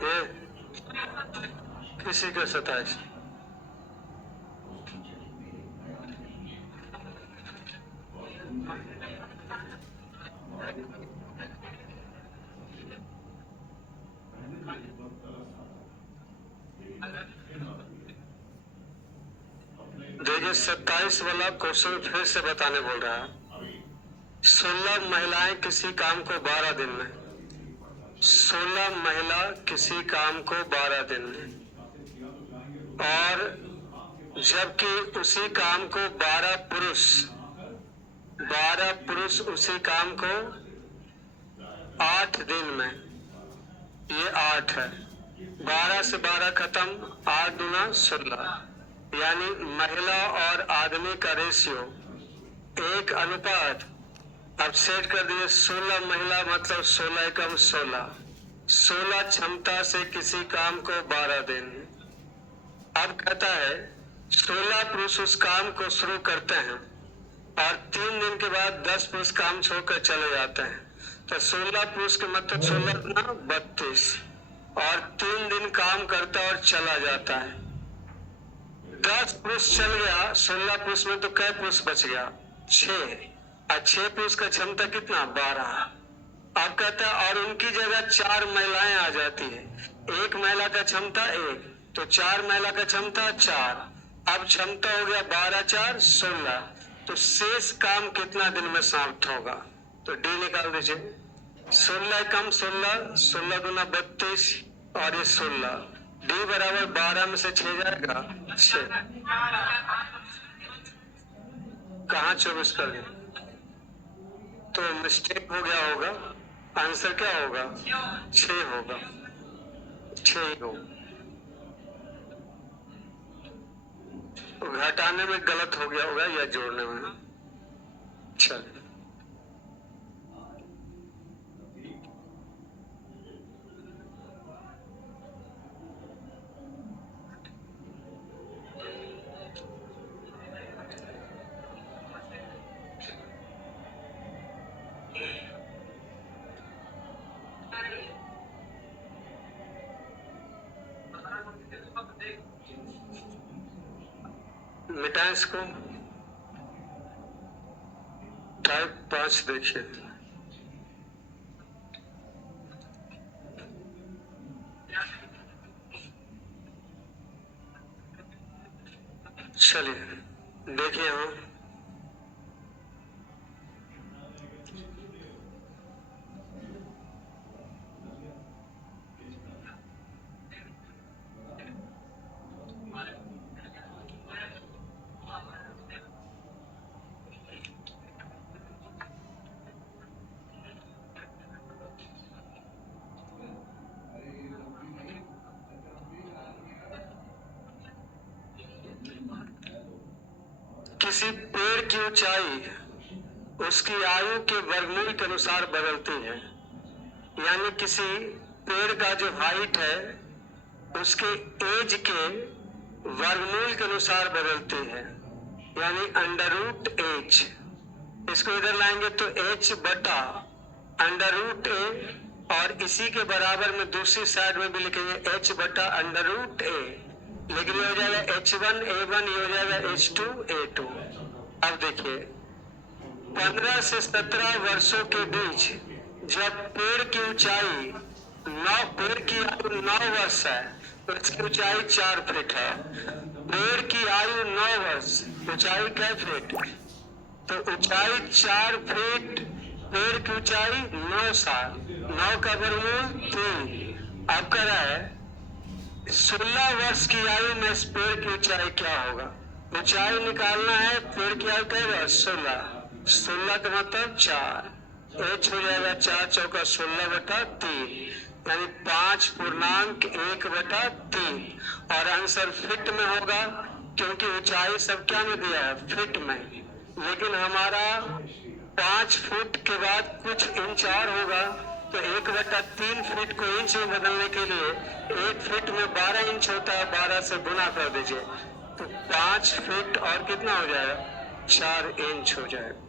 ये किसी का 27। देखिए 27 वाला क्वेश्चन फिर से बताने बोल रहा है। 16 महिलाएं किसी काम को 12 दिन में, 16 महिला किसी काम को 12 दिन में, और जबकि उसी काम को 12 पुरुष, 12 पुरुष उसी काम को 8 दिन में, ये 8 है। 12 से 12 खत्म, 8 दूना 16, यानी महिला और आदमी का रेशियो 1 अनुपात। अब सेट कर दिए 16 महिला मतलब 16 एकम 16, 16 क्षमता से किसी काम को 12 दिन। अब कहता है 16 पुरुष उस काम को शुरू करते हैं और 3 दिन के बाद 10 पुरुष काम छोड़कर चले जाते हैं। तो 16 पुरुष के मतलब 16 गुना 32, और 3 दिन काम करता और चला जाता है। 10 पुरुष चल गया, 16 पुरुष में तो कै पुरुष बच गया? 6, और 6 पुरुष का क्षमता कितना? 12। अब कहता है और उनकी जगह 4 महिलाएं आ जाती है। एक महिला का क्षमता 1, तो 4 महिला का क्षमता 4। अब क्षमता हो गया 12 4 16, तो शेष काम कितना दिन में समाप्त होगा? तो डी निकाल दीजिए। 16 कम 16, 16 गुना 32, और ये 16, डी बराबर 12 में से 6 जाएगा 6। कहाँ 24 कर दिया? तो मिस्टेक हो गया होगा। आंसर क्या होगा? 6 होगा, 6 ही होगा। घटाने में गलत हो गया होगा या जोड़ने में। चलिए मिटाएं इसको। टाइप 5 देखिए। चलिए देखिए यहाँ किसी पेड़ की ऊंचाई उसकी आयु के वर्गमूल के अनुसार बदलती है। यानी किसी पेड़ का जो हाइट है उसके एज के वर्गमूल के अनुसार बदलती है, यानी अंडर रूट एच। इसको इधर लाएंगे तो एच बटा अंडर रूट ए, और इसी के बराबर में दूसरी साइड में भी लिखेंगे एच बटा अंडर रूट ए, लेकिन ये हो जाएगा H1 A1, ये हो जाएगा H2 A2। अब देखिए 15 से 17 वर्षों के बीच जब पेड़ की ऊंचाई 9, पेड़ की आयु 9 वर्ष है तो इसकी ऊंचाई 4 फीट है। पेड़ की आयु 9 वर्ष, ऊंचाई कै फीट? तो ऊंचाई 4 फीट, पेड़ की ऊंचाई 9 साल, 9 का वर्गमूल 3। अब कह रहा है 16 वर्ष की आयु में इस पेड़ की ऊंचाई क्या होगा? ऊंचाई निकालना है, पेड़ की आयु क्या होगा? 16, 16 का मतलब 4, एच हो जाएगा 4 चौका 16 बटा 3, यानी 5.1/3। और आंसर फिट में होगा क्योंकि ऊंचाई सब क्या में दिया है? फिट में। लेकिन हमारा 5 फुट के बाद कुछ इंच और होगा, तो 1/3 फीट को इंच में बदलने के लिए 1 फीट में 12 इंच होता है, 12 से गुना कर दीजिए। तो 5 फीट और कितना हो जाएगा, 4 इंच हो जाएगा।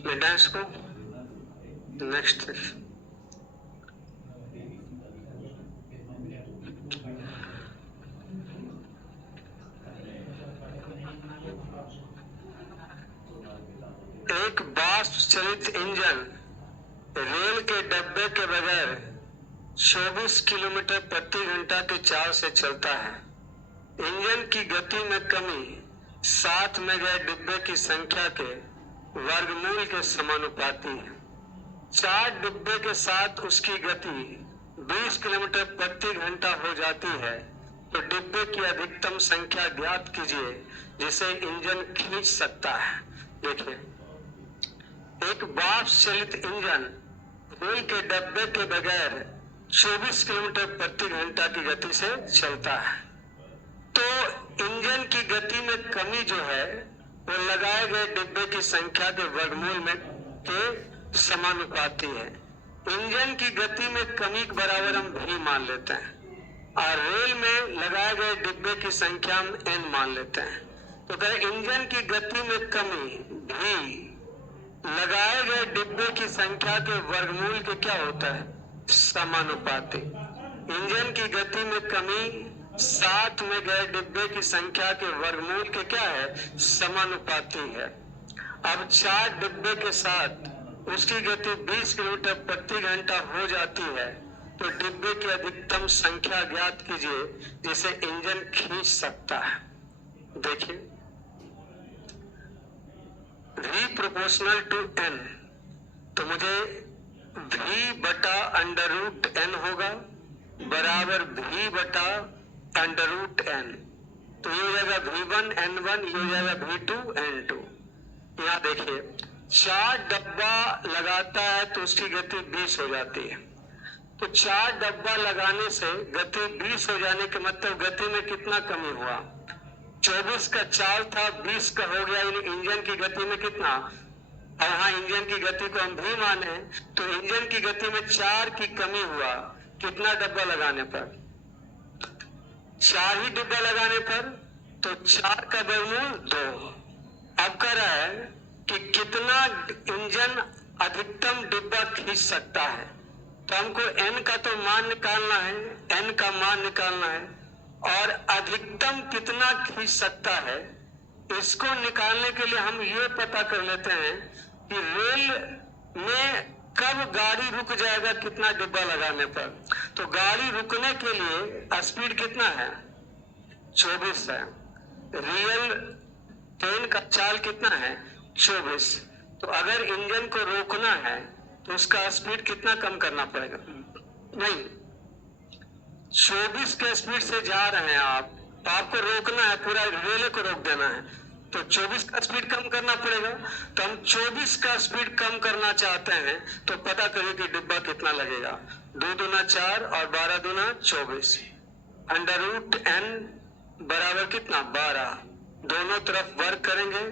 मिटा इसको, नेक्स्ट। एक वाष्प चलित इंजन रेल के डब्बे के बगैर 24 किलोमीटर प्रति घंटा की चाल से चलता है। इंजन की गति में कमी 7 में गए डिब्बे की संख्या के वर्गमूल के समानुपाती है। 4 डिब्बे के साथ उसकी गति 20 किलोमीटर प्रति घंटा हो जाती है, तो डिब्बे की अधिकतम संख्या ज्ञात कीजिए जिसे इंजन खींच सकता है। देखिए, एक वाष्प चलित इंजन रेल के डब्बे के बगैर 24 किलोमीटर प्रति घंटा की गति से चलता है। तो इंजन की गति में कमी जो है वो लगाए गए डिब्बे की संख्या के वर्गमूल में के समानुपाती है। इंजन की गति में कमी के बराबर हम v मान लेते हैं और रेल में लगाए गए डिब्बे की संख्या हम n मान लेते हैं। तो कहें इंजन की गति में कमी v लगाए गए डिब्बे की संख्या के वर्गमूल के क्या होता है, समानुपाती। इंजन की गति में कमी 7 में गए डिब्बे की संख्या के वर्गमूल के क्या है, समानुपाती है। अब 4 डिब्बे के साथ उसकी गति 20 किलोमीटर प्रति घंटा हो जाती है, तो डिब्बे की अधिकतम संख्या ज्ञात कीजिए जिसे इंजन खींच सकता है। देखिए, v प्रोपोर्शनल टू n, तो मुझे v बटा अंडर रूट n होगा बराबर v बटा अंडर रूट n। तो ये हो जाएगा v1 n1, ये हो जाएगा v2 n2। यहाँ देखिए, 4 डब्बा लगाता है तो उसकी गति 20 हो जाती है। तो 4 डब्बा लगाने से गति 20 हो जाने के मतलब गति में कितना कमी हुआ, 24 का चाल था 20 का हो गया, यानी इंजन की गति में कितना। और हाँ, इंजन की गति को हम भी माने तो इंजन की गति में 4 की कमी हुआ। कितना डब्बा लगाने पर, 4 ही डिब्बा लगाने पर, तो 4 का वर्गमूल 2। अब कह रहा है कि कितना इंजन अधिकतम डिब्बा खींच सकता है, तो हमको n का तो मान निकालना है, n का मान निकालना है, और अधिकतम कितना खींच सकता है इसको निकालने के लिए हम ये पता कर लेते हैं कि रेल में कब गाड़ी रुक जाएगा कितना डिब्बा लगाने पर। तो गाड़ी रुकने के लिए स्पीड कितना है, 24 है। रियल ट्रेन का चाल कितना है, 24। तो अगर इंजन को रोकना है तो उसका स्पीड कितना कम करना पड़ेगा, नहीं 24 के स्पीड से जा रहे हैं आप, तो आपको रोकना है, पूरा रेल को रोक देना है, तो 24 का स्पीड कम करना पड़ेगा। तो हम 24 का स्पीड कम करना चाहते हैं तो पता करिए कि डिब्बा कितना लगेगा, 2 दूना 4 और 12 दूना 24। अंडर रूट n बराबर कितना, 12। दोनों तरफ वर्ग करेंगे,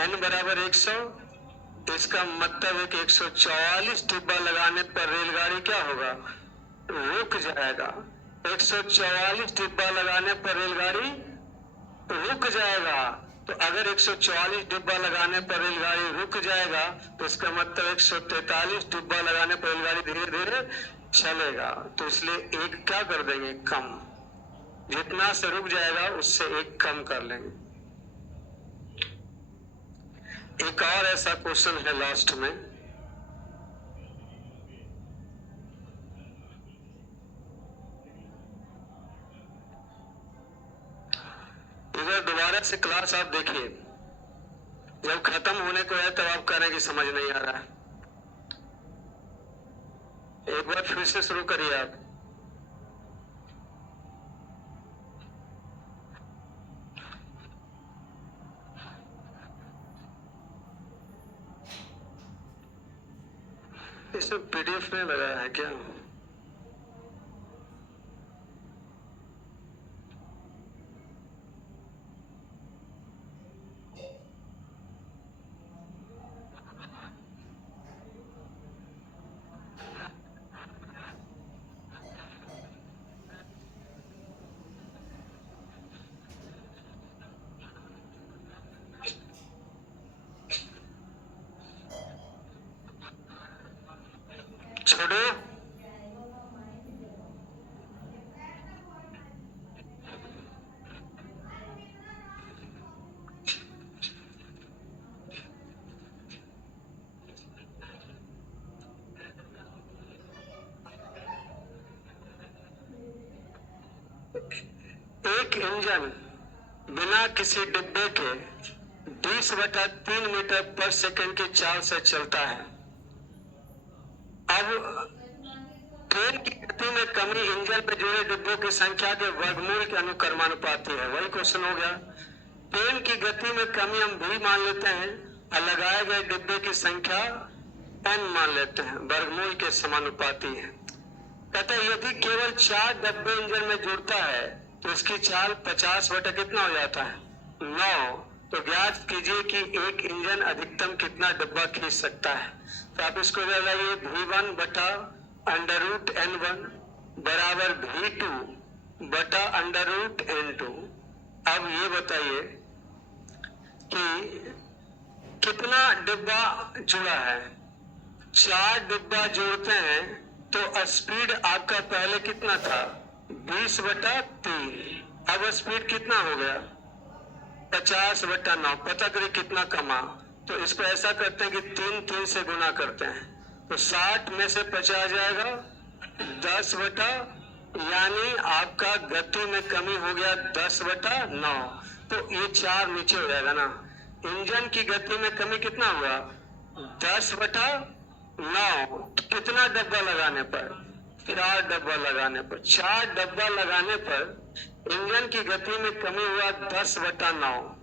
n बराबर 100। इसका मतलब है कि 144 डिब्बा लगाने पर रेलगाड़ी क्या होगा, रुक जाएगा। 144 डिब्बा लगाने पर रेलगाड़ी रुक जाएगा। तो अगर 144 डिब्बा लगाने पर रेलगाड़ी रुक जाएगा तो इसका मतलब 143 डिब्बा लगाने पर रेलगाड़ी धीरे धीरे चलेगा। तो इसलिए एक क्या कर देंगे, कम। जितना से रुक जाएगा उससे एक कम कर लेंगे। एक और ऐसा क्वेश्चन है लास्ट में, इधर दोबारा से क्लास आप देखिए, जब खत्म होने को है तब आप कह रहे हैं कि समझ नहीं आ रहा है। एक बार फिर से शुरू करिए आप। इसमें पीडीएफ में लगाया है क्या? छोड़ो। एक इंजन बिना किसी डिब्बे के 20/3 मीटर पर सेकंड की चाल से चलता है। अब ट्रेन की गति में कमी इंजन में जुड़े डिब्बों की संख्या के वर्गमूल के अनुक्रमानुपाती है। वही क्वेश्चन हो गया। ट्रेन की गति में कमी हम भी मान लेते हैं और लगाए गए डिब्बे की संख्या n मान लेते हैं, वर्गमूल के समानुपाती है। कहता है यदि केवल 4 डब्बे इंजन में जुड़ता है तो इसकी चाल 50 बटा कितना हो जाता है? 9। तो ज्ञात कीजिए कि एक इंजन अधिकतम कितना डब्बा खींच सकता है। तो आप इसको लगाइए V1 बटा √N1 बराबर V2 बटा √N2। अब ये बताइए कि कितना डिब्बा जुड़ा है। 4 डिब्बा जोड़ते हैं तो स्पीड आपका पहले कितना था? 20/3। अब स्पीड कितना हो गया? 50/9। पता करिए कितना कमा। तो इसको ऐसा करते हैं कि 3 से गुना करते हैं तो 60 में से 50 जाएगा 10 यानी आपका गति में कमी हो गया 10/9। तो ये 4 नीचे हो जाएगा ना। इंजन की गति में कमी कितना हुआ? 10/9। कितना डब्बा लगाने पर? 4 डब्बा लगाने पर। 4 डब्बा लगाने पर इंजन की गति में कमी हुआ 10/9।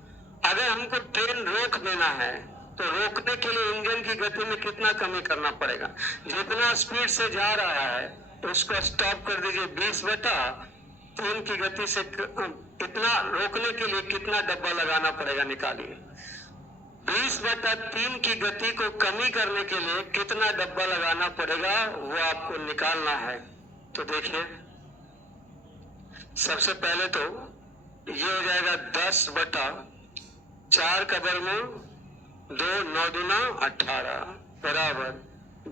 अगर हमको ट्रेन रोक देना है तो रोकने के लिए इंजन की गति में कितना कमी करना पड़ेगा? जितना स्पीड से जा रहा है उसको स्टॉप कर दीजिए 20/3 की गति से। इतना रोकने के लिए कितना डब्बा लगाना पड़ेगा निकालिए। 20/3 की गति को कमी करने के लिए कितना डब्बा लगाना पड़ेगा वो आपको निकालना है। तो देखिए सबसे पहले तो ये हो जाएगा 10/4 का वर्गमूल 2 9 दूना 18 बराबर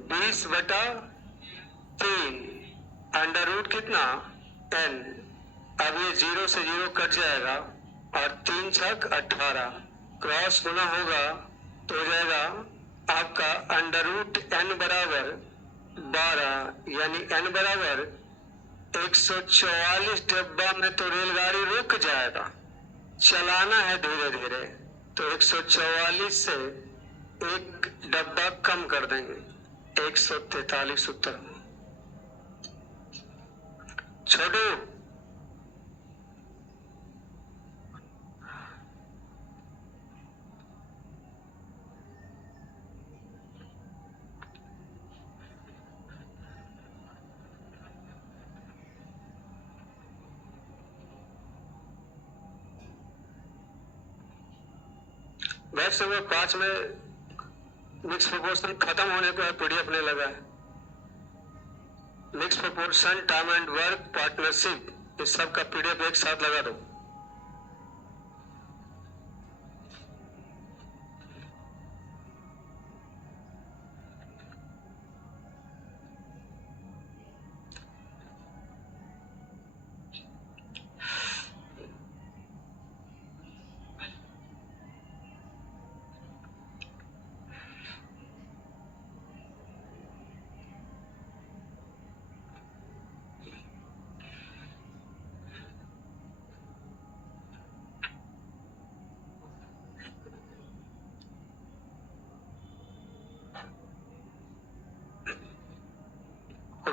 20/3 अंडर रूट कितना? n। अब ये 0 से 0 कट जाएगा और 3 छक 18 क्रॉस गुना होगा तो हो जाएगा आपका √n बराबर 12 यानी n बराबर 144 डब्बा में तो रेलगाड़ी रुक जाएगा। चलाना है धीरे धीरे तो 144 से एक डब्बा कम कर देंगे 143 उत्तर। छोटू बैच नंबर 5 में मिक्स प्रोपोर्शन खत्म होने को है, पीडीएफ नहीं लगा है। Mix proportion, time and work, partnership, इस सब का पीडीएफ एक साथ लगा दो।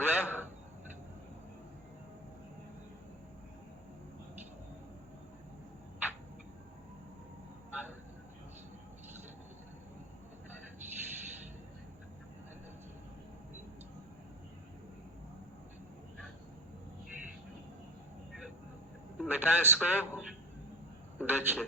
गया? मिटाएं इसको। देखिए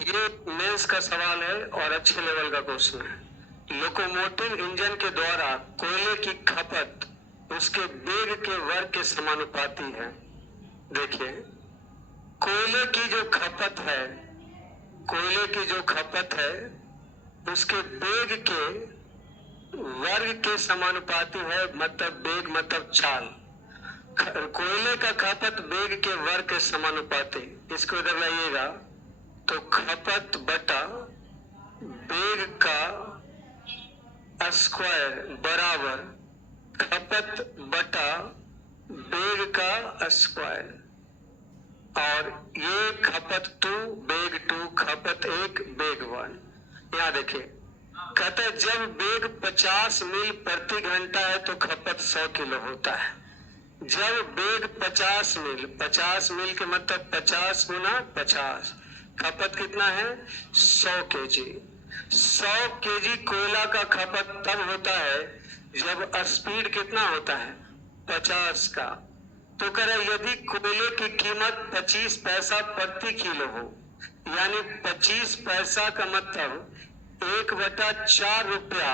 ये मेंस का सवाल है और अच्छे लेवल का क्वेश्चन है। लोकोमोटिव इंजन के द्वारा कोयले की खपत उसके वेग के वर्ग के समानुपाती है। देखिए कोयले की जो खपत है, कोयले की जो खपत है उसके वेग के वर्ग के समानुपाती है। मतलब वेग मतलब चाल। कोयले का खपत वेग के वर्ग के समानुपाती। इसको इधर लाइएगा तो खपत बटा वेग का स्क्वायर बराबर खपत बटा वेग का स्क्वायर। और ये खपत 2 वेग 2 खपत 1 वेग 1। यहाँ देखिए कहते हैं जब वेग 50 मील प्रति घंटा है तो खपत 100 किलो होता है। जब वेग 50 मील के मतलब 50 गुना 50, खपत कितना है 100 केजी। 100 केजी कोयला का खपत तब होता है जब स्पीड कितना होता है 50 का। तो कह रहे यदि कोयले की कीमत 25 पैसा प्रति किलो हो, यानी 25 पैसा का मतलब 1/4 रुपया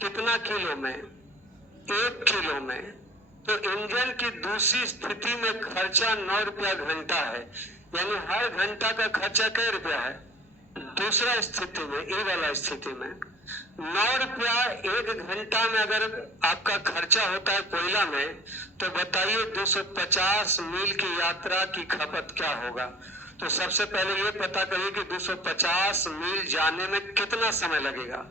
कितना किलो में 1 किलो में। तो इंजन की दूसरी स्थिति में खर्चा 9 रुपया घंटा है, यानी हर घंटा का खर्चा कै रुपया है। दूसरा स्थिति में ए वाला स्थिति में 9 रुपया 1 घंटा में अगर आपका खर्चा होता है कोयला में, तो बताइए 250 मील की यात्रा की खपत क्या होगा। तो सबसे पहले ये पता करिए कि 250 मील जाने में कितना समय लगेगा।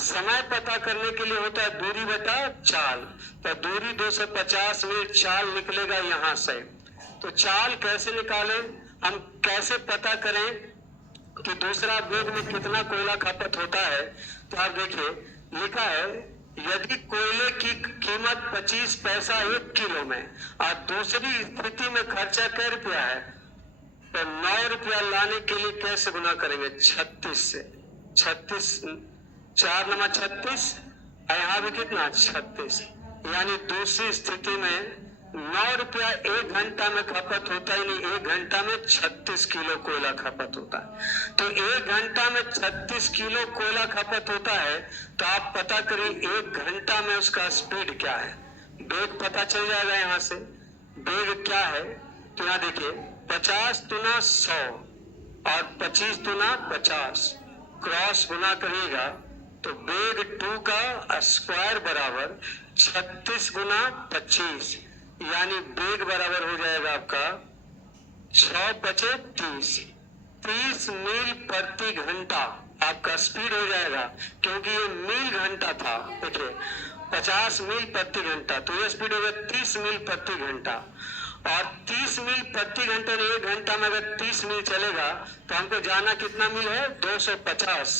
समय पता करने के लिए होता है दूरी बटा चाल। तो दूरी 250 मील चाल निकलेगा यहां से। तो चाल कैसे निकालें, हम कैसे पता करें कि दूसरा वेग में कितना कोयला खपत होता है। तो आप देखिए लिखा है यदि कोयले की कीमत 25 पैसा 1 किलो में और दूसरी स्थिति में खर्चा कै रुपया है, तो 9 रुपया लाने के लिए कैसे गुना करेंगे 36 से। 36 4 नंबर 36, यहाँ भी कितना 36, यानी दूसरी स्थिति में 9 रुपया 1 घंटा में खपत होता है, यानी 1 घंटा में 36 किलो कोयला खपत होता है। तो 1 घंटा में 36 किलो कोयला खपत होता है। तो आप पता करिए 1 घंटा में उसका स्पीड क्या है। वेग पता चल जाएगा यहाँ से। वेग क्या है तो यहाँ देखिए 50 गुना 100 और 25 गुना 50 क्रॉस गुना करिएगा तो वेग 2 का स्क्वायर बराबर 36 गुना 25, यानी वेग बराबर हो जाएगा आपका 6 बचे 30 मील प्रति घंटा आपका स्पीड हो जाएगा। क्योंकि ये मील घंटा था, देखिए 50 मील प्रति घंटा, तो ये स्पीड होगा 30 मील प्रति घंटा। और 30 मील प्रति घंटे 1 घंटा में अगर 30 मील चलेगा तो हमको जाना कितना मील है 250।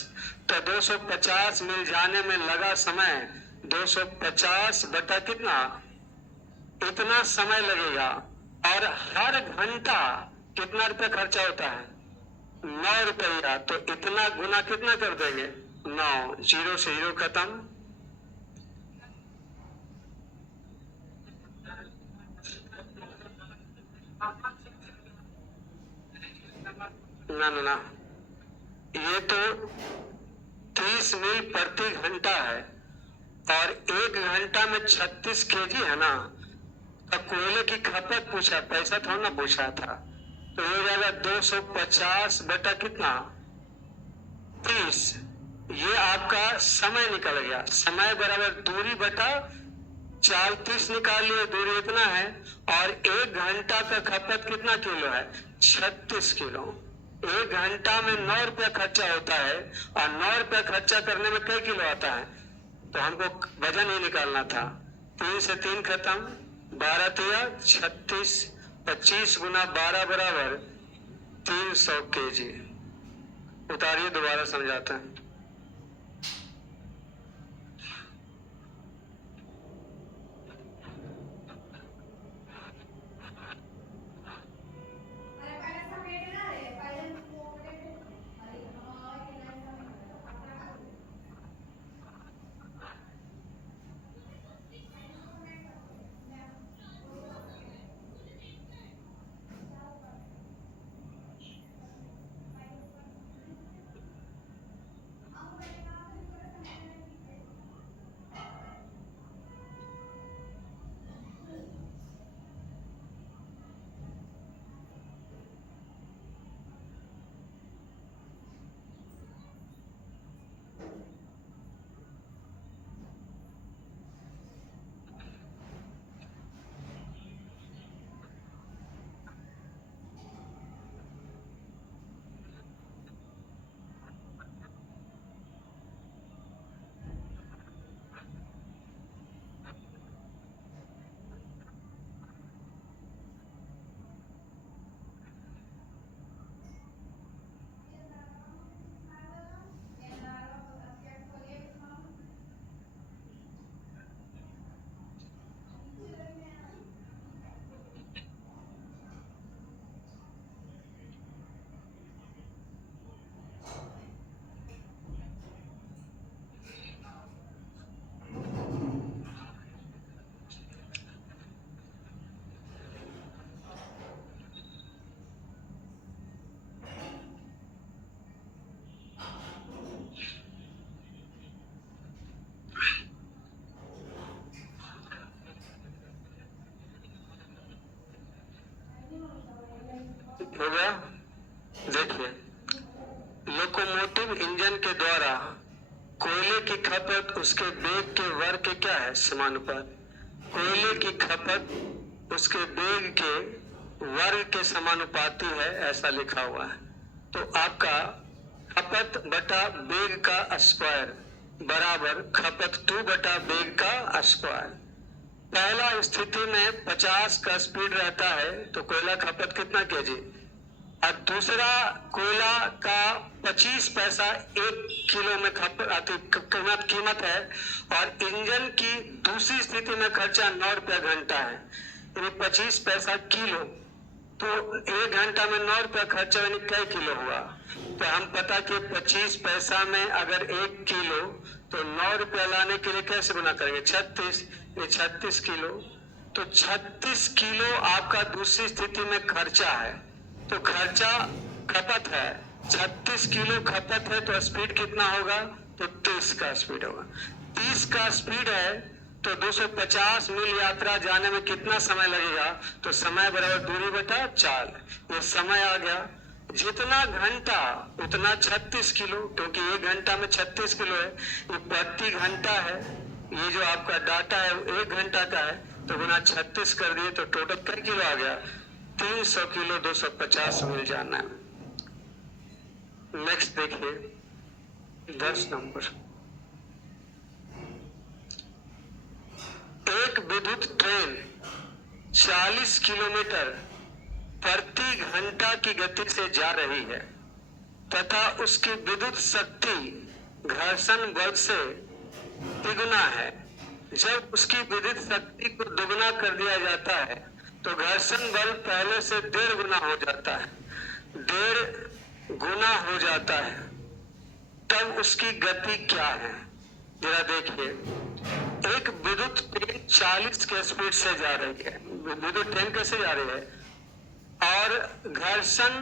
तो 250 मील जाने में लगा समय 250 बटा कितना, इतना समय लगेगा। और हर घंटा कितना रुपया खर्चा होता है 9 रुपया। तो इतना गुना कितना कर देंगे 9, 0 से 0 खत्म। ना ये तो 30 मील प्रति घंटा है और 1 घंटा में 36 केजी है ना। तो कोयले की खपत पूछा, पैसा थोड़ा ना पूछा था। तो हो जाएगा 250 बटा कितना 30। ये आपका समय निकल गया। समय बराबर दूरी बटा चाल 30 निकाल लिए, दूरी इतना है। और 1 घंटा का खपत कितना किलो है 36 किलो। 1 घंटा में 9 रुपया खर्चा होता है और 9 रुपया खर्चा करने में कई किलो आता है। तो हमको वजन ही निकालना था। 3 से 3 खत्म, 12 तिया 36, 25 गुना 12 बराबर 300 kg। उतारिए, दोबारा समझाते हैं। हो गया? देखिए, लोकोमोटिव इंजन के द्वारा कोयले की खपत उसके वेग के वर्ग के क्या है, समानुपात। कोयले की खपत उसके वेग के वर्ग के समानुपाती है, ऐसा लिखा हुआ है। तो आपका खपत बटा वेग का स्क्वायर बराबर खपत 2 बटा वेग का स्क्वायर। पहला स्थिति में 50 का स्पीड रहता है तो कोयला खपत कितना केजी, और दूसरा कोयला का 25 पैसा 1 किलो में कीमत है, और इंजन की दूसरी स्थिति में खर्चा 9 रुपया घंटा है, यानी 25 पैसा किलो। तो 1 घंटा में 9 रुपया खर्चा, यानी कई किलो हुआ। तो हम पता कि 25 पैसा में अगर 1 किलो, तो 9 रुपया लाने के लिए कैसे गुना करेंगे, 36, ये 36 किलो। तो 36 किलो आपका दूसरी स्थिति में खर्चा है। तो खर्चा खपत है, 36 किलो खपत है, तो स्पीड कितना होगा, तो 30 का स्पीड होगा। 30 का स्पीड है तो 250 मील यात्रा जाने में कितना समय लगेगा, तो समय बराबर दूरी बटा 4। ये समय आ गया। जितना घंटा उतना 36 किलो, क्योंकि 1 घंटा में 36 किलो है, ये प्रति घंटा है। ये जो आपका डाटा है 1 घंटा का है, तो गुना 36 कर दिए तो टोटल कितना किलो आ गया, 300 किलो 250 मील जाना है। नेक्स्ट देखिए 10 नंबर। एक विद्युत ट्रेन 40 किलोमीटर प्रति घंटा की गति से जा रही है तथा उसकी विद्युत शक्ति घर्षण बल से तिगुना है। जब उसकी विद्युत शक्ति को दुगुना कर दिया जाता है तो घर्षण बल पहले से 1.5 गुना हो जाता है, 1.5 गुना हो जाता है। तब उसकी गति क्या है, जरा देखिए। एक विद्युत ट्रेन 40 के स्पीड से जा रही है, विद्युत ट्रेन कैसे जा रही है, और घर्षण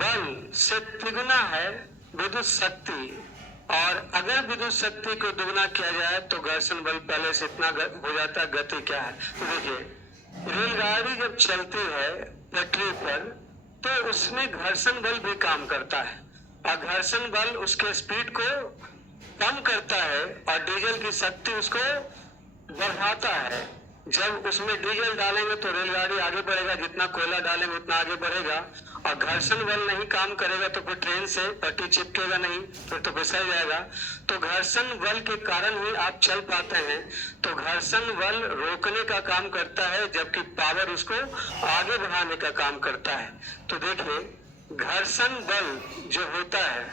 बल से तिगुना है विद्युत शक्ति, और अगर विद्युत शक्ति को दुगुना किया जाए तो घर्षण बल पहले से इतना हो जाता है। गति क्या है, तो देखिए, रेलगाड़ी जब चलती है पटरी पर तो उसमें घर्षण बल भी काम करता है, और घर्षण बल उसके स्पीड को कम करता है और डीजल की शक्ति उसको बढ़ाता है। जब उसमें डीजल डालेंगे तो रेलगाड़ी आगे बढ़ेगा, जितना कोयला डालेंगे उतना आगे बढ़ेगा। और घर्षण बल नहीं काम करेगा तो फिर ट्रेन से पट्टी चिपकेगा नहीं, फिर तो फिसल जाएगा। तो घर्षण बल के कारण ही आप चल पाते हैं। तो घर्षण बल रोकने का काम करता है, जबकि पावर उसको आगे बढ़ाने का काम करता है। तो देखिए, घर्षण बल जो होता है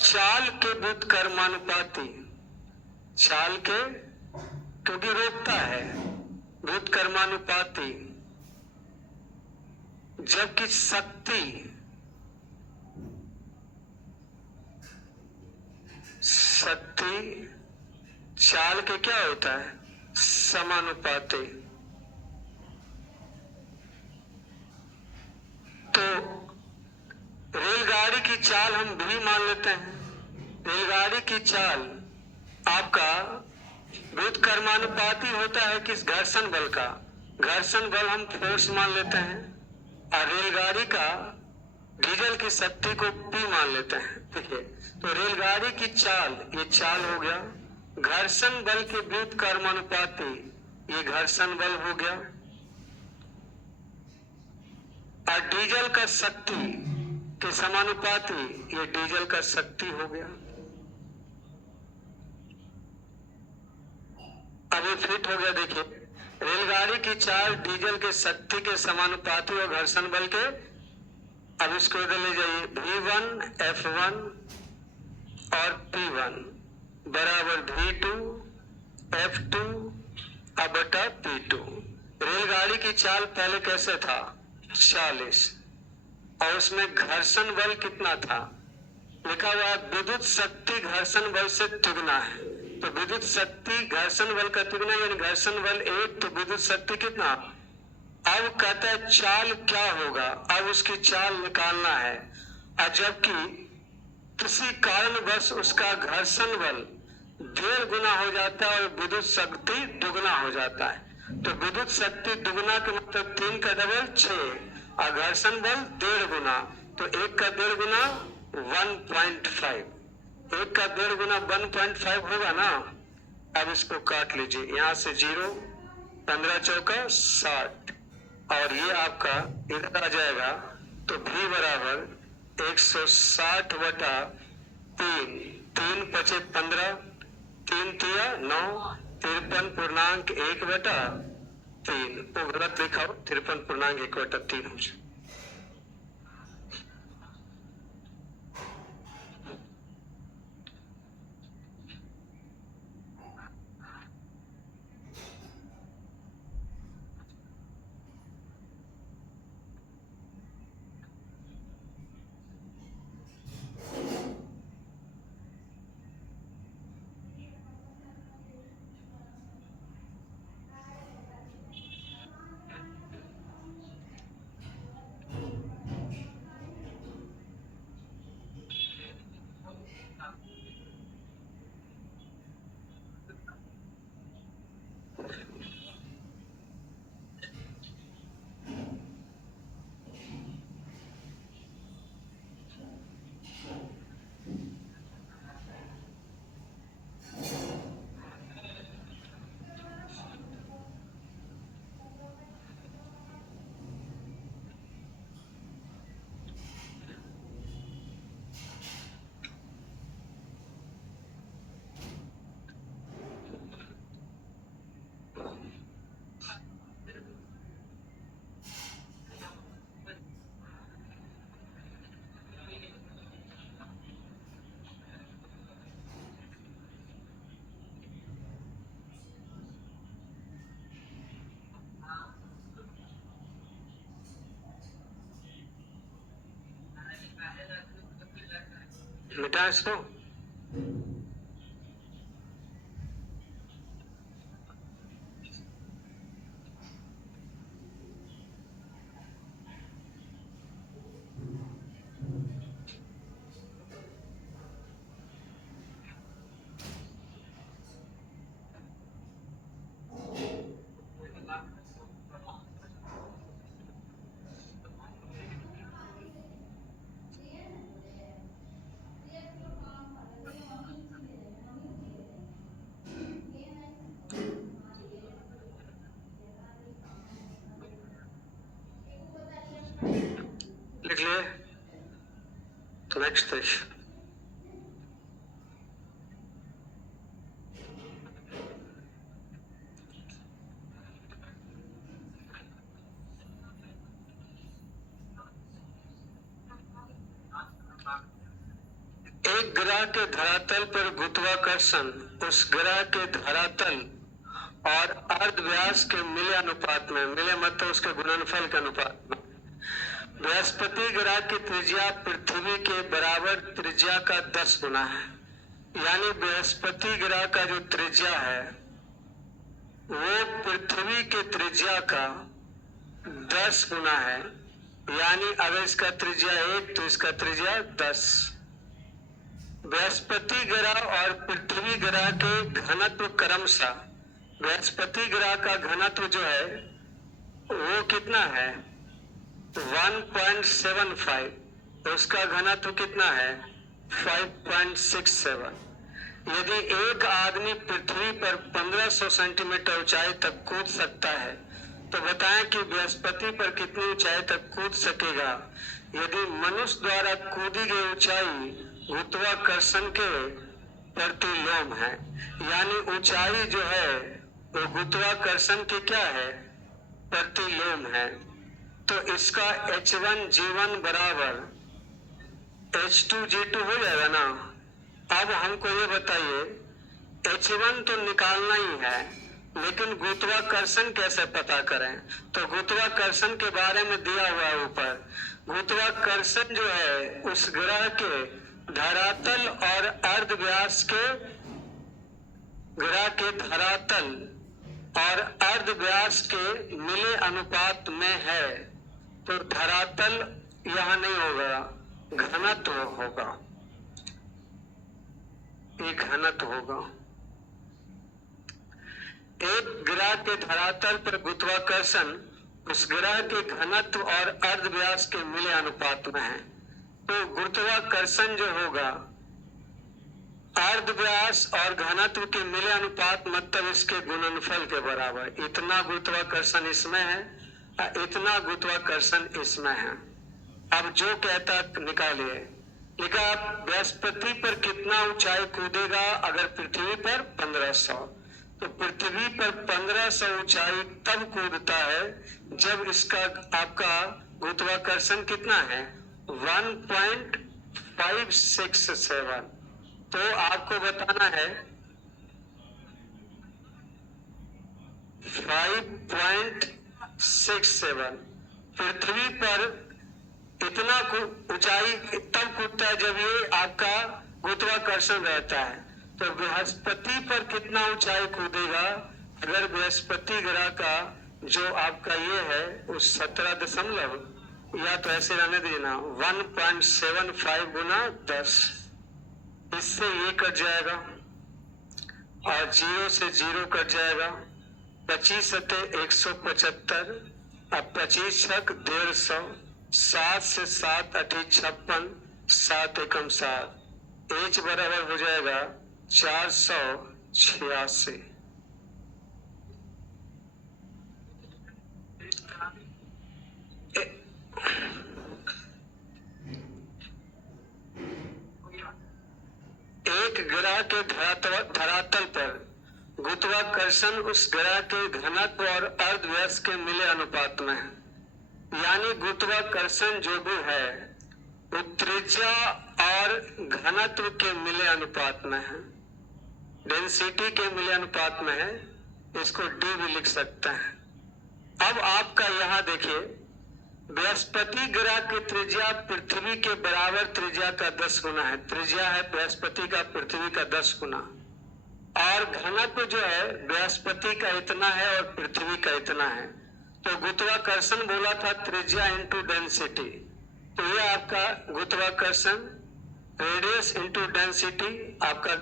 चाल के व्युत्क्रमानुपाती, चाल के, क्योंकि रोकता है, व्युत्क्रमानुपाती, जबकि शक्ति, शक्ति चाल के क्या होता है, समानुपाती। तो रेलगाड़ी की चाल हम भी मान लेते हैं। रेलगाड़ी की चाल आपका व्युत्क्रमानुपाती होता है किस, घर्षण बल का। घर्षण बल हम फोर्स मान लेते हैं, और रेलगाड़ी का डीजल की शक्ति को पी मान लेते हैं। ठीक है, तो रेलगाड़ी की चाल, ये चाल हो गया। घर्षण बल के व्युत्क्रमानुपाती, ये घर्षण बल हो गया। और डीजल का शक्ति के समानुपाती, ये डीजल का शक्ति हो गया। अब ये फिट हो गया। देखिए, रेलगाड़ी की चाल डीजल के शक्ति के समानुपाती और घर्षण बल के। अब इसको इधर ले जाइए, V1 F1 और P1 बराबर V2 F2 अब बटा P2। रेलगाड़ी की चाल पहले कैसे था, 40, और उसमें घर्षण बल कितना था, लिखा हुआ विद्युत शक्ति घर्षण बल से दुगना है। तो विद्युत शक्ति घर्षण बल का दुगना, यानी घर्षण बल 1 तो विद्युत शक्ति कितना। अब कहता है चाल क्या होगा, अब उसकी चाल निकालना है। और जबकि किसी कारणवश उसका घर्षण बल 1.5 गुना हो जाता है और विद्युत शक्ति दुगना हो जाता है। तो विद्युत शक्ति दुगना के मतलब 3 का डबल 6, और घर्षण बल 1.5 गुना। तो 1 का 1.5 गुना 1.5, 1 का 1.5 गुना 1.5 होगा ना। अब इसको काट लीजिए, यहां से 0, 15 चौका 60, और ये आपका इधर आ जाएगा। तो V बराबर 160 बटा 3, 3 पचे 15, 3 तिया 9, 53.1 बटा 3। वो गलत लिखा हो, 53.1 बटा 3 हो जाए। मिटा इसको। लिख लिए? तो नेक्स्ट देखिए, एक ग्रह के धरातल पर गुरुत्वाकर्षण उस ग्रह के धरातल और अर्धव्यास के मिले अनुपात में, मिले मतलब उसके गुणनफल के अनुपात में, बृहस्पति ग्रह की त्रिज्या पृथ्वी के बराबर त्रिज्या का 10 गुना है। यानी बृहस्पति ग्रह का जो त्रिज्या है वो पृथ्वी के त्रिज्या का 10 गुना है। यानी अगर इसका त्रिज्या 1 तो इसका त्रिज्या 10। बृहस्पति ग्रह और पृथ्वी ग्रह के घनत्व क्रमशः, बृहस्पति ग्रह का घनत्व जो है वो कितना है 1.75, उसका घनत्व कितना है 5.67। यदि एक आदमी पृथ्वी पर 1500 सेंटीमीटर ऊंचाई तक कूद सकता है तो बताएं कि बृहस्पति पर कितनी ऊंचाई तक कूद सकेगा। यदि मनुष्य द्वारा कूदी गई ऊंचाई गुरुत्वाकर्षण के प्रतिलोम है, यानी ऊंचाई जो है वो गुरुत्वाकर्षण के क्या है प्रतिलोम है, तो इसका H1G1 बराबर H2G2 हो जाएगा ना। अब हमको ये बताइए H1 तो निकालना ही है, लेकिन गुरुत्वाकर्षण कैसे पता करें? तो गुरुत्वाकर्षण के बारे में दिया हुआ है ऊपर। गुरुत्वाकर्षण जो है उस ग्रह के धरातल और अर्धव्यास के, ग्रह के धरातल और अर्धव्यास के मिले अनुपात में है। तो धरातल यहां नहीं होगा, घनत्व होगा, ये घनत्व होगा। एक ग्रह के धरातल पर गुरुत्वाकर्षण उस ग्रह के घनत्व और अर्धव्यास के मिले अनुपात में है। तो गुरुत्वाकर्षण जो होगा अर्धव्यास और घनत्व के मिले अनुपात मतलब इसके गुणनफल के बराबर। इतना गुरुत्वाकर्षण इसमें है और इतना गुरुत्वाकर्षण इसमें है। अब जो कहता निकालिए। लिखा बृहस्पति पर कितना ऊंचाई कूदेगा अगर पृथ्वी पर 1500, तो पृथ्वी पर 1500 ऊंचाई तब कूदता है जब इसका आपका गुरुत्वाकर्षण कितना है 1.567। तो आपको बताना है 5.67। पृथ्वी पर इतना ऊंचाई तब कूदता है जब ये आपका गुरुत्वाकर्षण रहता है। तो बृहस्पति पर कितना ऊंचाई कूदेगा अगर बृहस्पति ग्रह का जो आपका ये है उस 17 या तो ऐसे रहने देना 1.75 गुना 10, इससे ये कट जाएगा और 0 से 0 कट जाएगा। 25 सते 175 अब 25 छक 150, 7 से 7 अठी 56, 7 एकम 7, H बराबर हो जाएगा 486। एक ग्रह के धरातल पर गुरुत्वाकर्षण उस ग्रह के घनत्व और अर्धव्यास के मिले अनुपात में है। यानी गुरुत्वाकर्षण जो भी है वो त्रिज्या और घनत्व के मिले अनुपात में है, डेंसिटी के मिले अनुपात में है। इसको डी भी लिख सकते हैं। अब आपका यहाँ देखिए बृहस्पति ग्रह की त्रिज्या पृथ्वी के बराबर त्रिज्या का 10 गुना है। त्रिज्या है बृहस्पति का पृथ्वी का 10 गुना, और घनत्व जो है बृहस्पति का इतना है और पृथ्वी का इतना है। तो गुरुत्वाकर्षण बोला था त्रिज्या इंटू डेंसिटी, तो ये आपका गुरुत्वाकर्षण रेडियस इंटू डेंसिटी आपका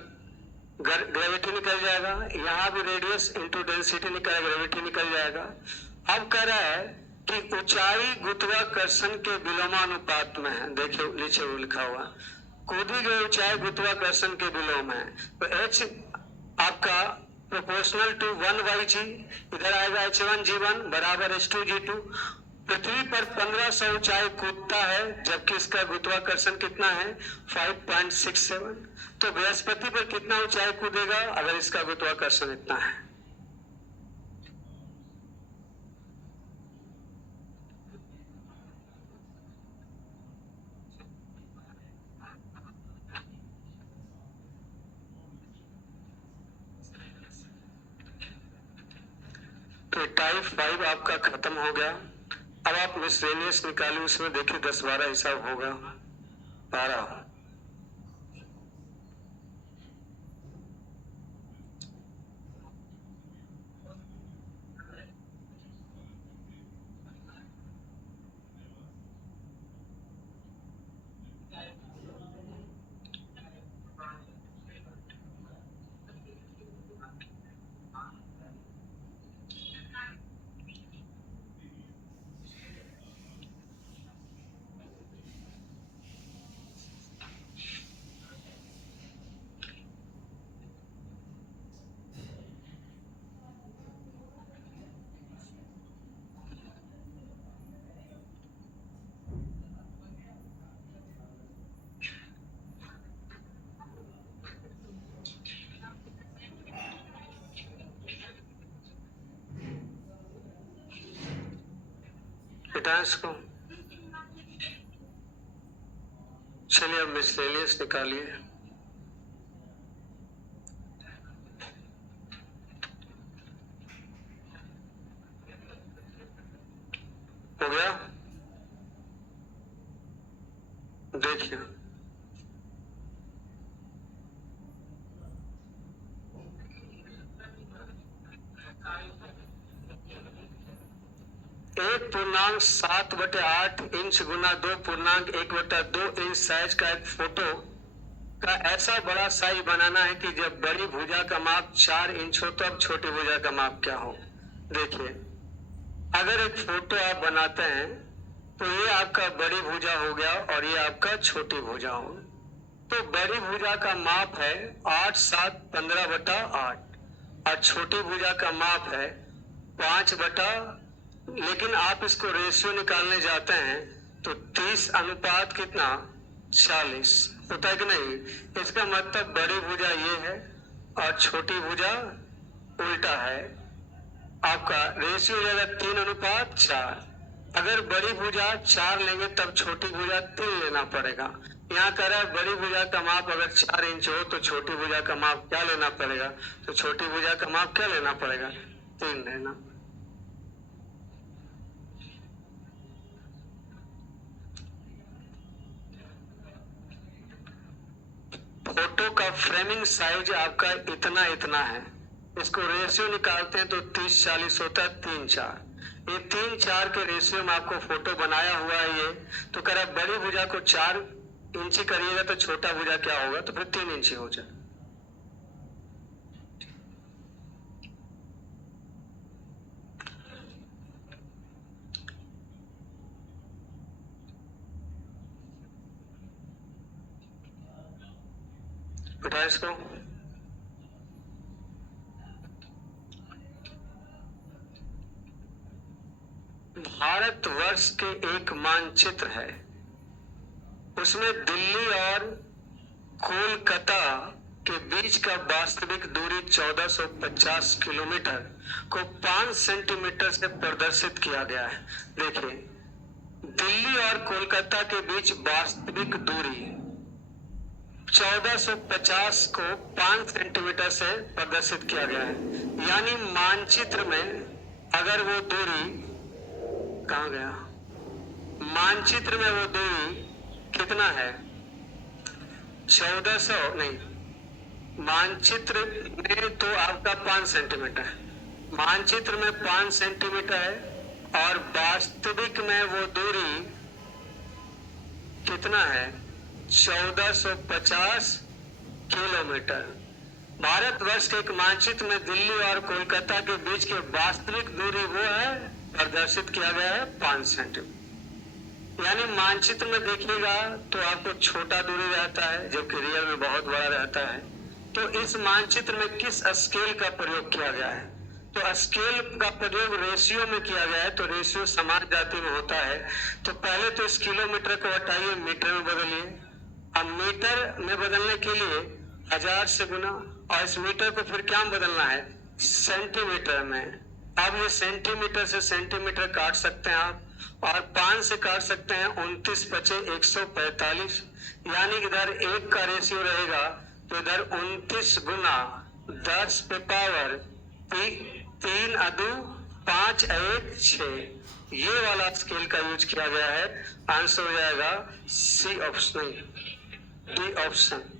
ग्रेविटी निकल जाएगा। यहाँ भी रेडियस इंटू डेंसिटी निकल, ग्रेविटी निकल जाएगा। अब कह रहा है कि ऊंचाई गुरुत्वाकर्षण के विलोमानुपात में है। देखिए नीचे वो लिखा हुआ कूदी गई ऊंचाई गुरुत्वाकर्षण के विलोम है। तो H आपका प्रोपोर्शनल टू 1/g, इधर आएगा H1G1 बराबर H2G2। पृथ्वी पर 1500 ऊंचाई कूदता है, जबकि इसका गुरुत्वाकर्षण कितना है 5.67। तो बृहस्पति पर कितना ऊंचाई कूदेगा अगर इसका गुरुत्वाकर्षण इतना है? तो टाइप 5 आपका खत्म हो गया। अब आप मिसलेनियस निकालिए, उसमें देखिए 10-12 हिसाब होगा। 12। इसको चलिए अब मिसलेनियस निकालिए। हो गया? देखिए एक पूर्णांक 7/8 इंच गुना 2.1/2 इंच साइज का एक फोटो का ऐसा बड़ा साइज बनाना है कि जब बड़ी भुजा का माप 4 इंच हो तब छोटी भुजा का माप क्या हो। देखिए अगर एक फोटो आप बनाते हैं तो ये आपका बड़ी भुजा हो गया और ये आपका छोटी भुजा हो। तो बड़ी भुजा का माप है 8, 7, 15/8 और छोटी भुजा का माप है 5/। लेकिन आप इसको रेशियो निकालने जाते हैं तो 30 अनुपात कितना 40 होता है कि नहीं। इसका मतलब बड़ी भुजा ये है और छोटी भुजा उल्टा है। आपका रेशियो हो जाएगा 3:4। अगर बड़ी भुजा 4 लेंगे तब छोटी भुजा 3 लेना पड़ेगा। यहाँ कह रहा है बड़ी भुजा का माप अगर 4 इंच हो तो छोटी भुजा का माप क्या लेना पड़ेगा। तो छोटी भुजा का माप क्या लेना पड़ेगा 3 लेना। फोटो का फ्रेमिंग साइज आपका इतना है। इसको रेशियो निकालते हैं तो 30-40 होता है 3-4। ये 3-4 के रेशियो में आपको फोटो बनाया हुआ है ये। तो कह रहा है बड़ी भुजा को 4 इंची करिएगा तो छोटा भुजा क्या होगा तो फिर 3 इंची हो जाए। बेटा इसको भारतवर्ष के एक मानचित्र है, उसमें दिल्ली और कोलकाता के बीच का वास्तविक दूरी 1450 किलोमीटर को 5 सेंटीमीटर से प्रदर्शित किया गया है। देखिए दिल्ली और कोलकाता के बीच वास्तविक दूरी 1450 को 5 सेंटीमीटर से प्रदर्शित किया गया है। यानी मानचित्र में अगर वो दूरी कहाँ गया, मानचित्र में वो दूरी कितना है 1400 नहीं, मानचित्र में तो आपका 5 सेंटीमीटर है, मानचित्र में 5 सेंटीमीटर है और वास्तविक में वो दूरी कितना है 1450 किलोमीटर। भारतवर्ष के एक मानचित्र में दिल्ली और कोलकाता के बीच के वास्तविक दूरी वो है प्रदर्शित किया गया है 5 सेंटीमीटर। यानी मानचित्र में देखिएगा तो आपको छोटा दूरी रहता है जबकि रियल में बहुत बड़ा रहता है। तो इस मानचित्र में किस स्केल का प्रयोग किया गया है तो स्केल का प्रयोग रेशियो में किया गया है, तो रेशियो समाज जाति में होता है। तो पहले तो इस किलोमीटर को हटाइए, मीटर में बदलिए। अब मीटर में बदलने के लिए 1000 से गुना, और इस मीटर को फिर क्या बदलना है, सेंटीमीटर में। अब ये सेंटीमीटर से सेंटीमीटर काट सकते हैं आप, और 5 से काट सकते हैं 29 पचे 145, यानी कि इधर 1 का रेशियो रहेगा, तो इधर 29 गुना 10 पे पावर 3 अदू 5 1 6, ये वाला स्केल का यूज किया गया है। आंसर हो जाएगा सी ऑप्शन, डी ऑप्शन।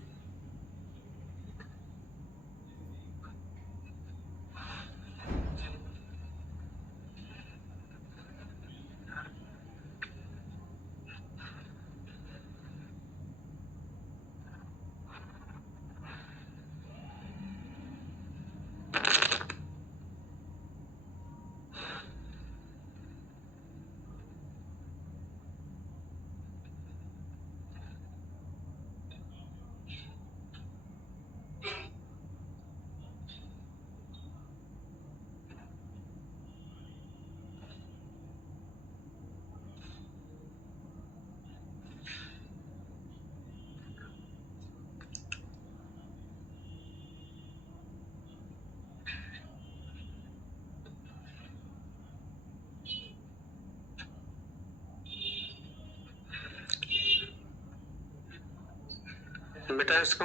बेटा इसको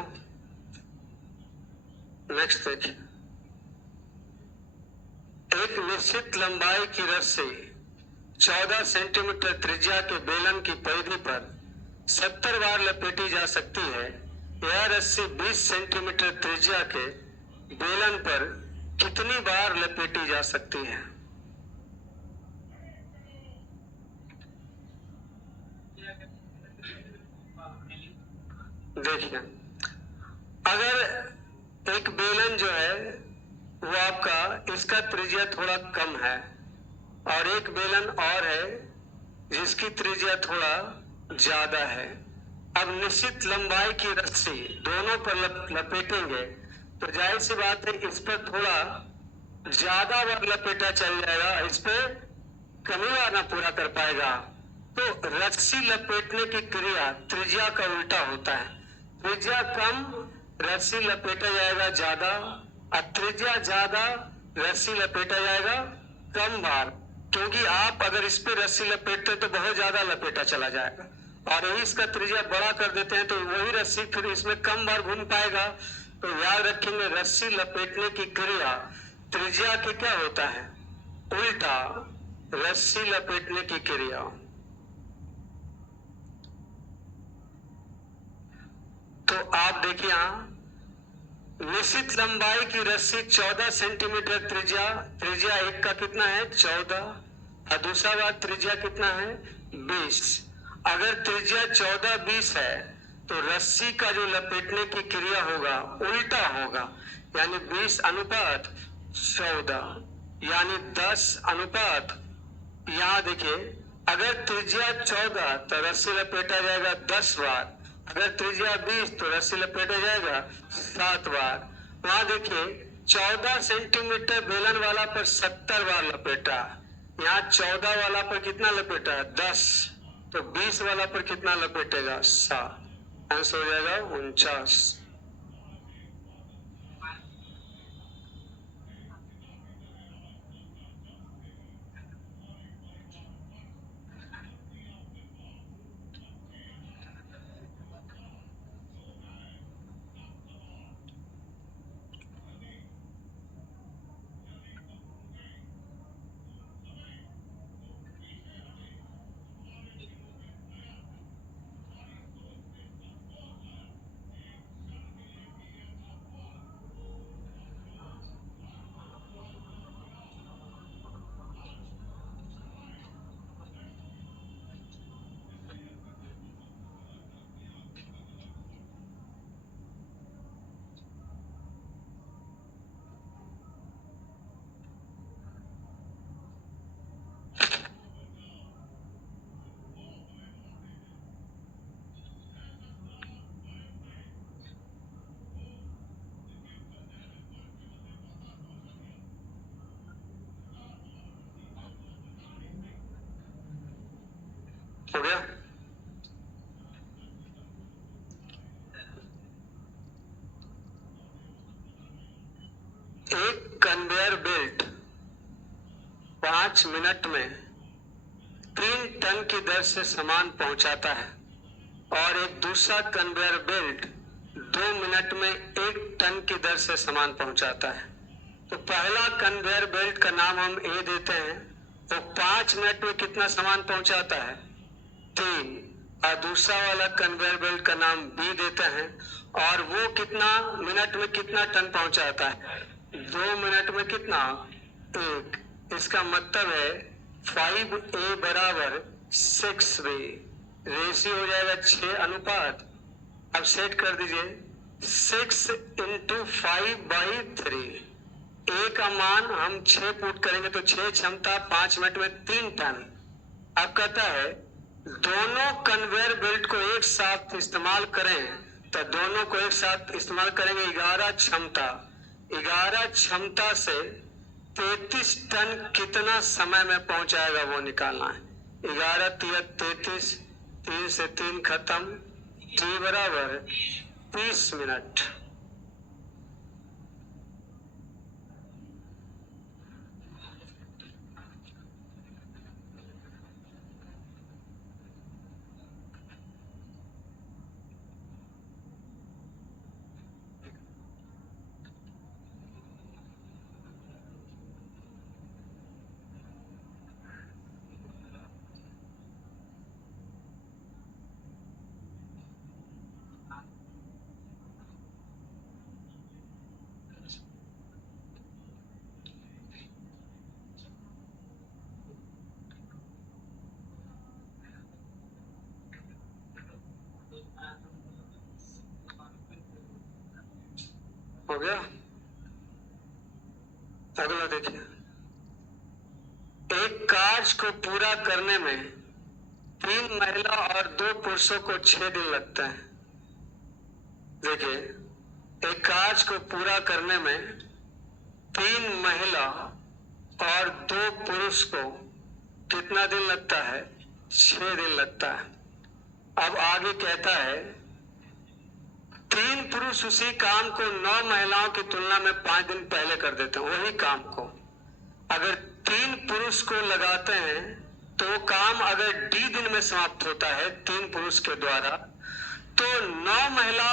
नेक्स्ट देखिए। एक निश्चित लंबाई की रस्सी 14 सेंटीमीटर त्रिज्या के बेलन की परिधि पर 70 बार लपेटी जा सकती है। यह रस्सी 20 सेंटीमीटर त्रिज्या के बेलन पर कितनी बार लपेटी जा सकती है? देखिए, अगर एक बेलन जो है वो आपका, इसका त्रिज्या थोड़ा कम है, और एक बेलन और है जिसकी त्रिज्या थोड़ा ज्यादा है। अब निश्चित लंबाई की रस्सी दोनों पर लपेटेंगे, तो जाहिर सी बात है इस पर थोड़ा ज्यादा बार लपेटा चल जाएगा, इस पे कमी बार ना पूरा कर पाएगा। तो रस्सी लपेटने की क्रिया त्रिज्या का उल्टा होता है। त्रिज्या कम, रस्सी लपेटा जाएगा ज्यादा, और त्रिज्या ज्यादा, रस्सी लपेटा जाएगा कम बार। क्योंकि आप अगर इस पे रस्सी लपेटते तो बहुत ज्यादा लपेटा चला जाएगा, और यही इसका त्रिज्या बड़ा कर देते हैं तो वही रस्सी फिर इसमें कम बार घूम पाएगा। तो याद रखेंगे, रस्सी लपेटने की क्रिया त्रिज्या के क्या होता है, उल्टा, रस्सी लपेटने की क्रिया। तो आप देखिए यहां, निश्चित लंबाई की रस्सी 14 सेंटीमीटर त्रिज्या, त्रिज्या एक का कितना है 14, और दूसरा बात त्रिज्या कितना है 20। अगर त्रिज्या 14 20 है तो रस्सी का जो लपेटने की क्रिया होगा उल्टा होगा, यानी 20 अनुपात 14, यानी 10 अनुपात, यहाँ देखिए, अगर त्रिज्या 14 तो रस्सी लपेटा जाएगा 10 बार, अगर त्रिज्या 20 तो रस्सी लपेटा जाएगा 7 बार। वहां देखिए, 14 सेंटीमीटर बेलन वाला पर 70 बार लपेटा, यहाँ 14 वाला पर कितना लपेटा है 10, तो 20 वाला पर कितना लपेटेगा 7। आंसर हो जाएगा 49। हो गया। एक कन्वेयर बेल्ट 5 मिनट में 3 टन की दर से सामान पहुंचाता है और एक दूसरा कन्वेयर बेल्ट 2 मिनट में 1 टन की दर से सामान पहुंचाता है। तो पहला कन्वेयर बेल्ट का नाम हम ए देते हैं, वो 5 मिनट में कितना सामान पहुंचाता है? 3। और दूसरा वाला कन्वेयर बेल्ट का नाम बी देते हैं और वो कितना मिनट में कितना टन पहुंचाता है? 2 मिनट में कितना? 1। इसका मतलब है 5A बराबर 6B, रेशियो हो जाएगा 6 अनुपात। अब सेट कर दीजिए 6 इंटू 5/3। ए का मान हम 6 पुट करेंगे तो 6 क्षमता 5 मिनट में 3 टन। अब कहता है दोनों कन्वेयर बेल्ट को एक साथ इस्तेमाल करें तो दोनों को एक साथ इस्तेमाल करेंगे 11 क्षमता। 11 क्षमता से 33 टन कितना समय में पहुंचाएगा वो निकालना है। 11 तिया 33, 3 से 3 खत्म, टी बराबर 30 मिनट। हो गया। अगला देखिए, एक कार्य को पूरा करने में 3 महिला और 2 पुरुषों को 6 दिन लगते हैं। देखिए, एक कार्य को पूरा करने में 3 महिला और 2 पुरुष को कितना दिन लगता है? 6 दिन लगता है। अब आगे कहता है 3 पुरुष उसी काम को 9 महिलाओं की तुलना में 5 दिन पहले कर देते हैं। वही काम को अगर 3 पुरुष को लगाते हैं तो वो काम अगर डी दिन में समाप्त होता है 3 पुरुष के द्वारा, तो 9 महिला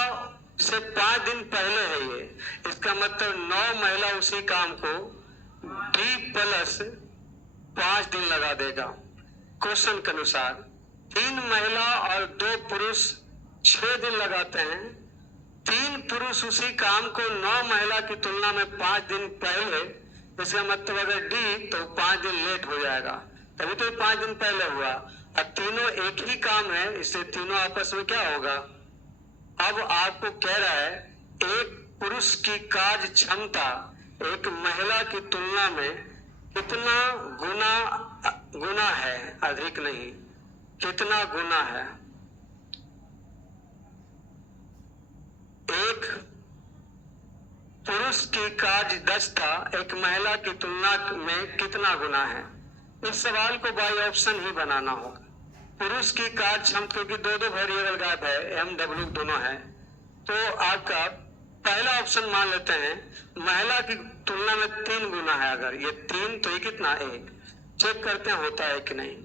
से 5 दिन पहले है ये। इसका मतलब 9 महिला उसी काम को डी प्लस 5 दिन लगा देगा। क्वेश्चन के अनुसार 3 महिला और 2 पुरुष 6 दिन लगाते हैं। 3 पुरुष उसी काम को 9 महिला की तुलना में 5 दिन पहले, इसका मतलब अगर डी तो 5 दिन लेट हो जाएगा, तभी तो 5 दिन पहले हुआ। अब तीनों एक ही काम है, इससे तीनों आपस में क्या होगा? अब आपको कह रहा है एक पुरुष की कार्य क्षमता एक महिला की तुलना में कितना गुना है, अधिक नहीं, कितना गुना है। एक पुरुष की कार्य दक्षता एक महिला की तुलना में कितना गुना है? इस सवाल को बाई ऑप्शन ही बनाना होगा। पुरुष की कार्य क्षमता, क्योंकि दो वेरिएबल गायब है, एम डब्ल्यू दोनों है, तो आपका पहला ऑप्शन मान लेते हैं महिला की तुलना में 3 गुना है। अगर ये 3 तो ये कितना? 1। चेक करते हैं होता है कि नहीं।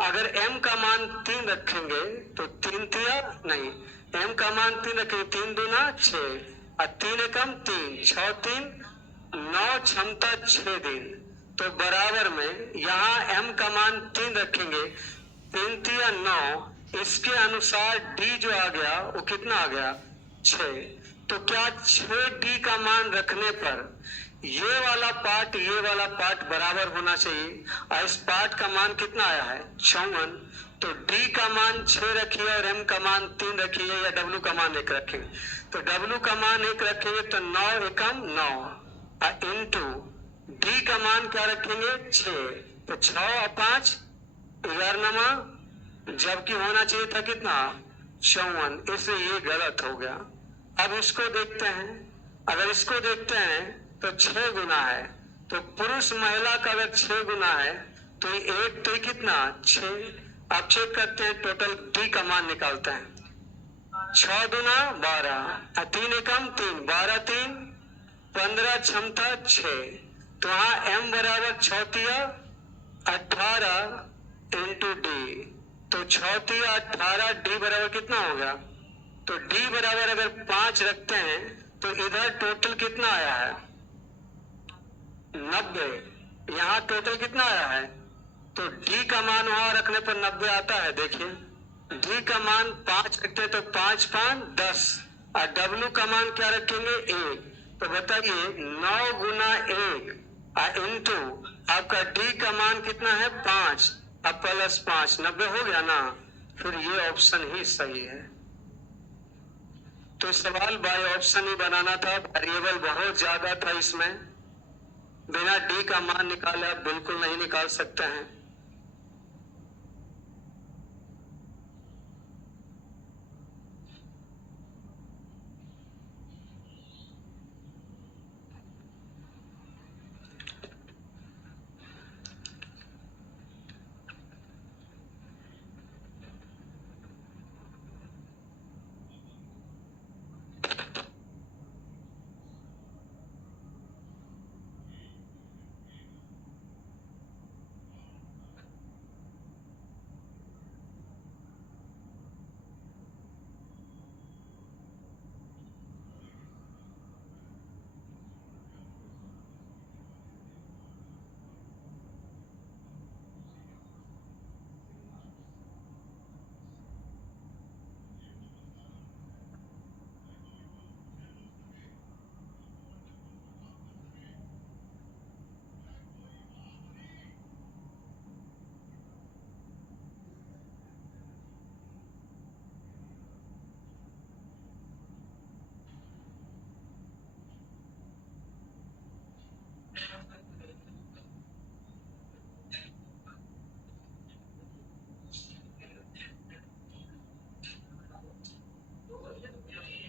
अगर m का मान 3 रखेंगे तो 3 तिया नहीं, m का मान 3 रखेंगे, 3 दूना 6 और 3 एकम 3, 6 3 9 क्षमता 6 दिन। तो बराबर में यहाँ m का मान 3 रखेंगे, 3 तिया 9, इसके अनुसार d जो आ गया वो कितना आ गया? 6। तो क्या 6d का मान रखने पर ये वाला पार्ट बराबर होना चाहिए? और इस पार्ट का मान कितना आया है? 54। तो d का मान 6 रखिए और m का मान 3 रखिए, या w का मान 1 रखेंगे। तो w का मान 1 रखेंगे तो 9 एकम 9 इंटू d का मान क्या रखेंगे? 6। तो 6 और 5 11नमा, जबकि होना चाहिए था कितना? 54। इसलिए ये गलत हो गया। अब इसको देखते हैं, अगर इसको देखते हैं तो 6 गुना है। तो पुरुष महिला का अगर 6 गुना है तो ये 1 तो ये कितना? 6। अब चेक करते हैं, टोटल डी का मान निकालते हैं। 6 दूना 12, 3 एकम 3, 12 3 15, क्षमता 6। तो यहाँ m बराबर 6 तिया 18 इंटू डी। तो 6 तिया 18, डी बराबर कितना हो गया? तो डी बराबर अगर 5 रखते हैं तो इधर टोटल कितना आया है? 90। यहाँ टोटल कितना आया है? तो डी का मान वहां रखने पर 90 आता है। देखिए डी का मान 5 रखते तो 5 5 10, और डब्ल्यू का मान क्या रखेंगे? 1। तो बताइए 9 गुना 1 इंटू आपका डी का मान कितना है? 5, अब प्लस 5, 90 हो गया ना। फिर ये ऑप्शन ही सही है। तो सवाल बाय ऑप्शन ही बनाना था, वेरिएबल बहुत ज्यादा था इसमें। बिना डी का मान निकाले आप बिल्कुल नहीं निकाल सकते हैं।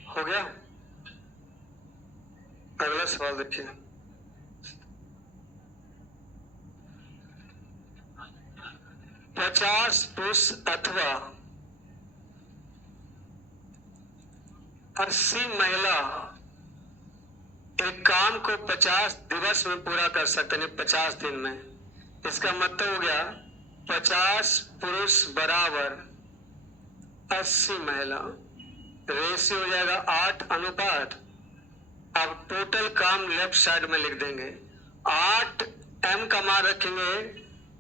हो गया। अगला सवाल देखिए। 50 पुरुष अथवा 80 महिला एक काम को 50 दिवस में पूरा कर सकते हैं, 50 दिन में। इसका मतलब हो गया 50 पुरुष बराबर 80 महिला, रेशियो हो जाएगा 8 अनुपात। अब टोटल काम लेफ्ट साइड में लिख देंगे। 8 m का मान रखेंगे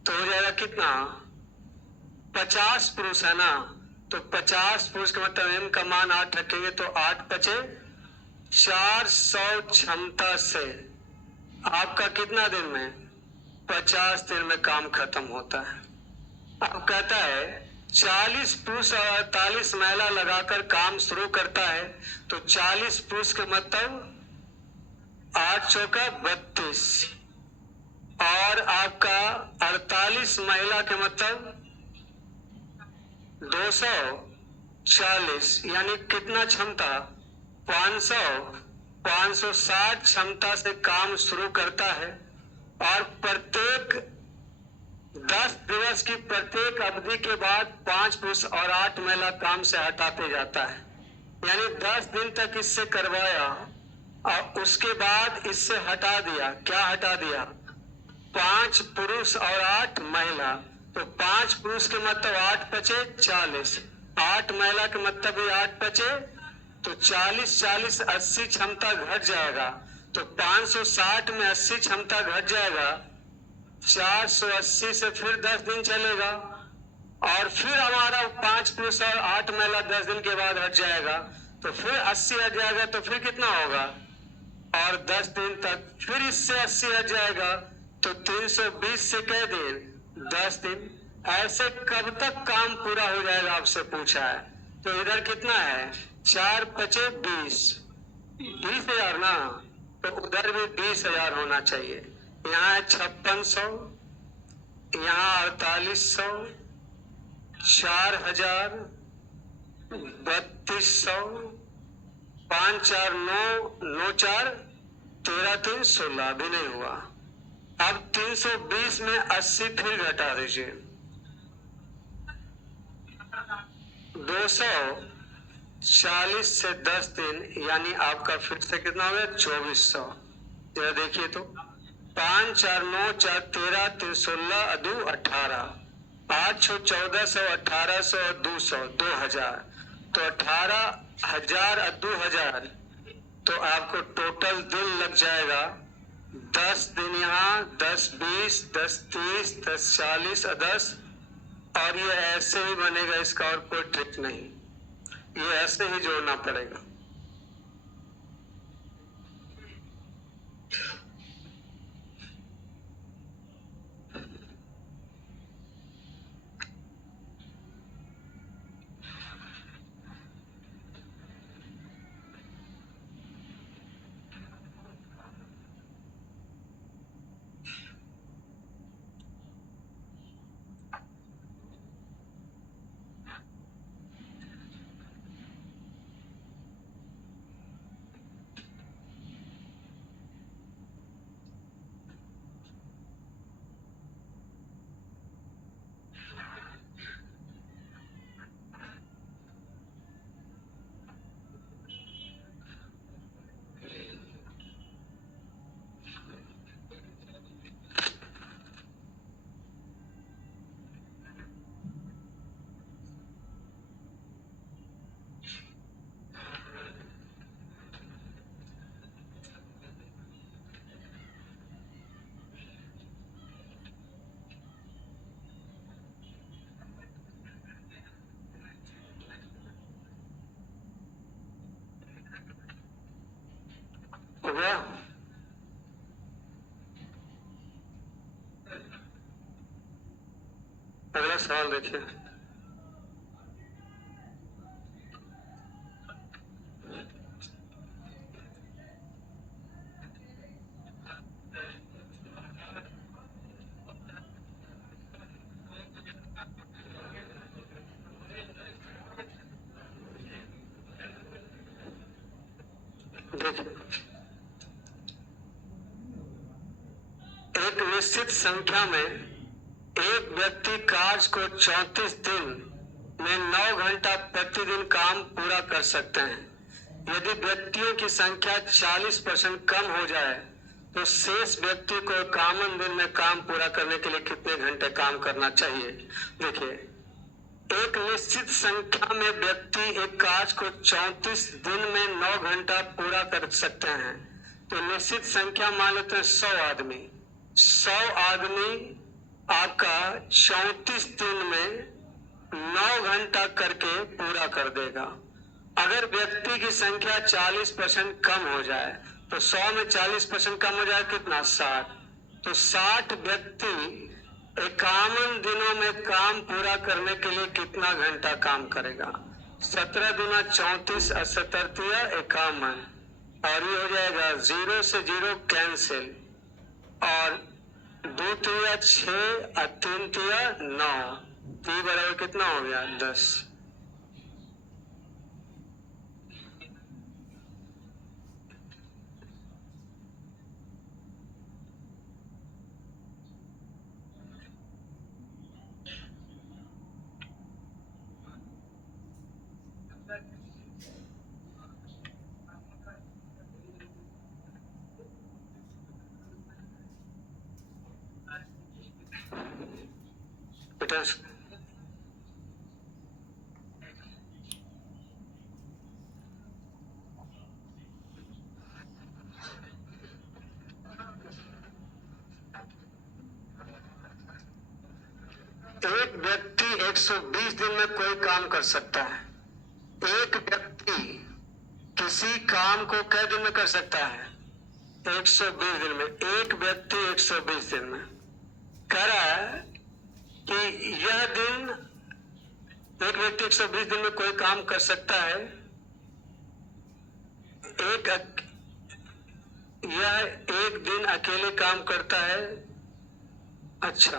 तो हो जाएगा कितना? 50 पुरुष है ना, तो 50 पुरुष का मतलब m का मान 8 रखेंगे तो 8 बचे 400 क्षमता से आपका कितना दिन में? 50 दिन में काम खत्म होता है। अब कहता है 40 पुरुष और 48 महिला लगाकर काम शुरू करता है, तो 40 पुरुष के मतलब 8 चौका 32, और आपका 48 महिला के मतलब 240, यानी कितना क्षमता? 500, 560 क्षमता से काम शुरू करता है, और प्रत्येक 10 दिवस की प्रत्येक अवधि के बाद 5 पुरुष और 8 महिला काम से हटाते जाता है। यानी 10 दिन तक इससे करवाया और उसके बाद इससे हटा दिया। क्या हटा दिया? 5 पुरुष और 8 महिला। तो 5 पुरुष के मतलब 8 बचे 40, 8 महिला के मतलब भी 8 बचे, तो 40 40 80 क्षमता घट जाएगा। तो 560 में 80 क्षमता घट जाएगा, 480 से फिर 10 दिन चलेगा, और फिर हमारा 5 पुरुष और 8 महिला 10 दिन के बाद हट जाएगा, तो फिर 80 हट जाएगा, तो फिर कितना होगा? और 10 दिन तक फिर इससे 80 हट जाएगा, तो 320 से कै दिन? 10 दिन। ऐसे कब तक काम पूरा हो जाएगा आपसे पूछा है। तो इधर कितना है? 4 बचे 20, 20,000 ना, तो उधर भी 20,000 होना चाहिए। यहाँ है 5600, यहाँ 4800, 4000, 3200, 5 4 9, 9 4 13 3 16, भी नहीं हुआ। अब 320 में 80 फिर घटा दीजिए, 240 से 10 दिन यानी आपका फिर से कितना हो गया 2400। जरा देखिए तो 5 4 9 4 13 3 16 अदू 18 8 6 1400 1800 और 200 2000 तो 18,000 और 2000 तो आपको टोटल दिन लग जाएगा 10 दिन यहाँ 10 20 10 30 10 40 और 10 और ये ऐसे ही बनेगा। इसका और कोई ट्रिक नहीं, ये ऐसे ही जोड़ना पड़ेगा। हो गया? अगला सवाल देखिए। देखिए, एक निश्चित संख्या में एक व्यक्ति कार्य को 34 दिन में 9 घंटा प्रतिदिन काम पूरा कर सकते हैं। यदि व्यक्तियों की संख्या 40% कम हो जाए तो शेष व्यक्ति को कामन दिन में काम पूरा करने के लिए कितने घंटे काम करना चाहिए? देखिए, एक निश्चित संख्या में व्यक्ति एक कार्य को 34 दिन में 9 घंटा पूरा कर सकते हैं। तो निश्चित संख्या मान लेते हैं 100 आदमी। 100 आदमी आपका 34 दिन में 9 घंटा करके पूरा कर देगा। अगर व्यक्ति की संख्या 40% कम हो जाए तो 100 में 40% कम हो जाए कितना? 60। तो 60 व्यक्ति 51 दिनों में काम पूरा करने के लिए कितना घंटा काम करेगा? 17 दूना 34 और 70 तिया 51 और ये हो जाएगा 0 से 0 कैंसिल और 2 तिया 6 और 3 तिया 9 ती बराबर कितना हो गया? 10। बेटा एक व्यक्ति 120 दिन में कोई काम कर सकता है। एक व्यक्ति किसी काम को कै दिन में कर सकता है? 120 दिन में। एक व्यक्ति 120 दिन में कह रहा है कि यह दिन एक व्यक्ति 120 दिन में कोई काम कर सकता है। यह एक दिन अकेले काम करता है। अच्छा,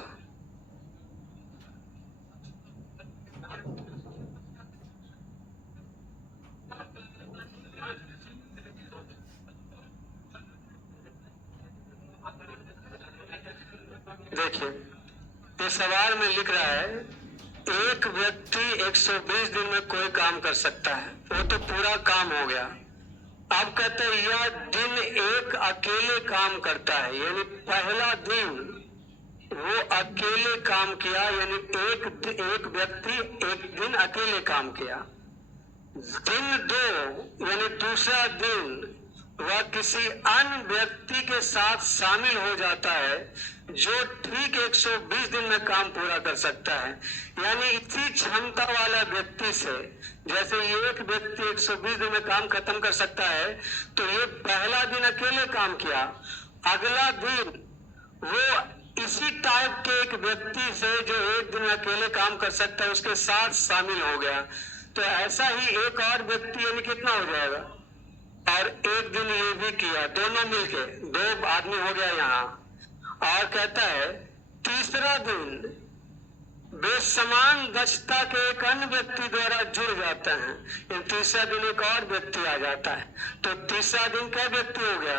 देखिए, ये सवाल में लिख रहा है एक व्यक्ति 120 दिन में कोई काम कर सकता है, वो तो पूरा काम हो गया। अब कहते हैं यह दिन एक अकेले काम करता है, यानी पहला दिन वो अकेले काम किया, यानी एक व्यक्ति एक दिन अकेले काम किया। दिन दो यानी दूसरा दिन वह किसी अन्य व्यक्ति के साथ शामिल हो जाता है जो ठीक 120 दिन में काम पूरा कर सकता है। यानी इसी क्षमता वाला व्यक्ति से, जैसे ये एक व्यक्ति 120 दिन में काम खत्म कर सकता है, तो ये पहला दिन अकेले काम किया, अगला दिन वो इसी टाइप के एक व्यक्ति से जो एक दिन अकेले काम कर सकता है उसके साथ शामिल हो गया। तो ऐसा ही एक और व्यक्ति यानी कितना हो जाएगा, और एक दिन ये भी किया, दोनों मिलके 2 आदमी हो गया यहाँ। और कहता है तीसरा दिन वे समान दक्षता के एक अन्य व्यक्ति द्वारा जुड़ जाते हैं, तीसरा दिन एक और व्यक्ति आ जाता है, तो तीसरा दिन क्या व्यक्ति हो गया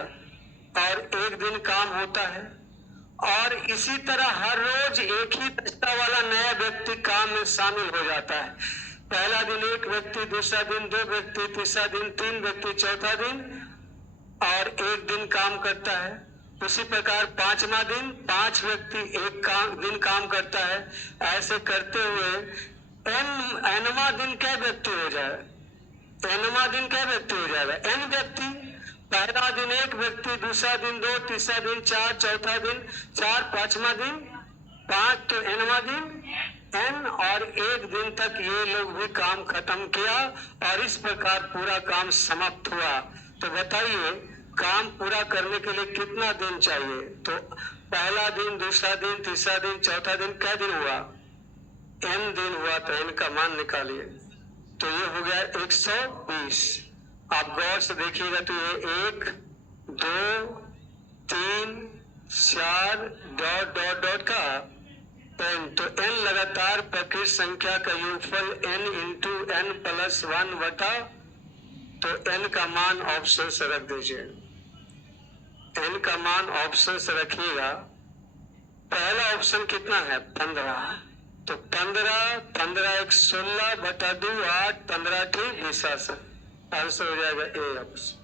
और एक दिन काम होता है। और इसी तरह हर रोज एक ही दक्षता वाला नया व्यक्ति काम में शामिल हो जाता है। पहला दिन एक व्यक्ति, दूसरा दिन 2 व्यक्ति, तीसरा दिन 3 व्यक्ति, चौथा दिन और एक दिन काम करता है। उसी प्रकार 5वां दिन 5 व्यक्ति एक दिन काम करता है। ऐसे करते हुए एनवां दिन क्या व्यक्ति हो जाए, एनवां दिन क्या व्यक्ति हो जाएगा, एन व्यक्ति। पहला दिन एक व्यक्ति, दूसरा दिन 2, तीसरा दिन 4, चौथा दिन 4, 5वां दिन 5, तो एनवां दिन एन। और एक दिन तक ये लोग भी काम खत्म किया और इस प्रकार पूरा काम समाप्त हुआ। तो बताइए काम पूरा करने के लिए कितना दिन चाहिए। तो पहला दिन, दूसरा दिन, तीसरा दिन, चौथा दिन, क्या दिन हुआ, एन दिन हुआ। तो एन का मान निकालिए, तो ये हो गया 120। आप गौर से देखिएगा तो ये 1, 2, 3, 4 डॉट डॉट डॉट का एन। तो एन लगातार प्रकृत संख्या का योगफल n इंटू n प्लस 1 बटा, तो n का मान ऑप्शन से रख दीजिए। n का मान ऑप्शन से रखिएगा। पहला ऑप्शन कितना है 15, तो 15 1 16 बटा 2 8, 15 ठीक 20। आंसर हो जाएगा ए ऑप्शन।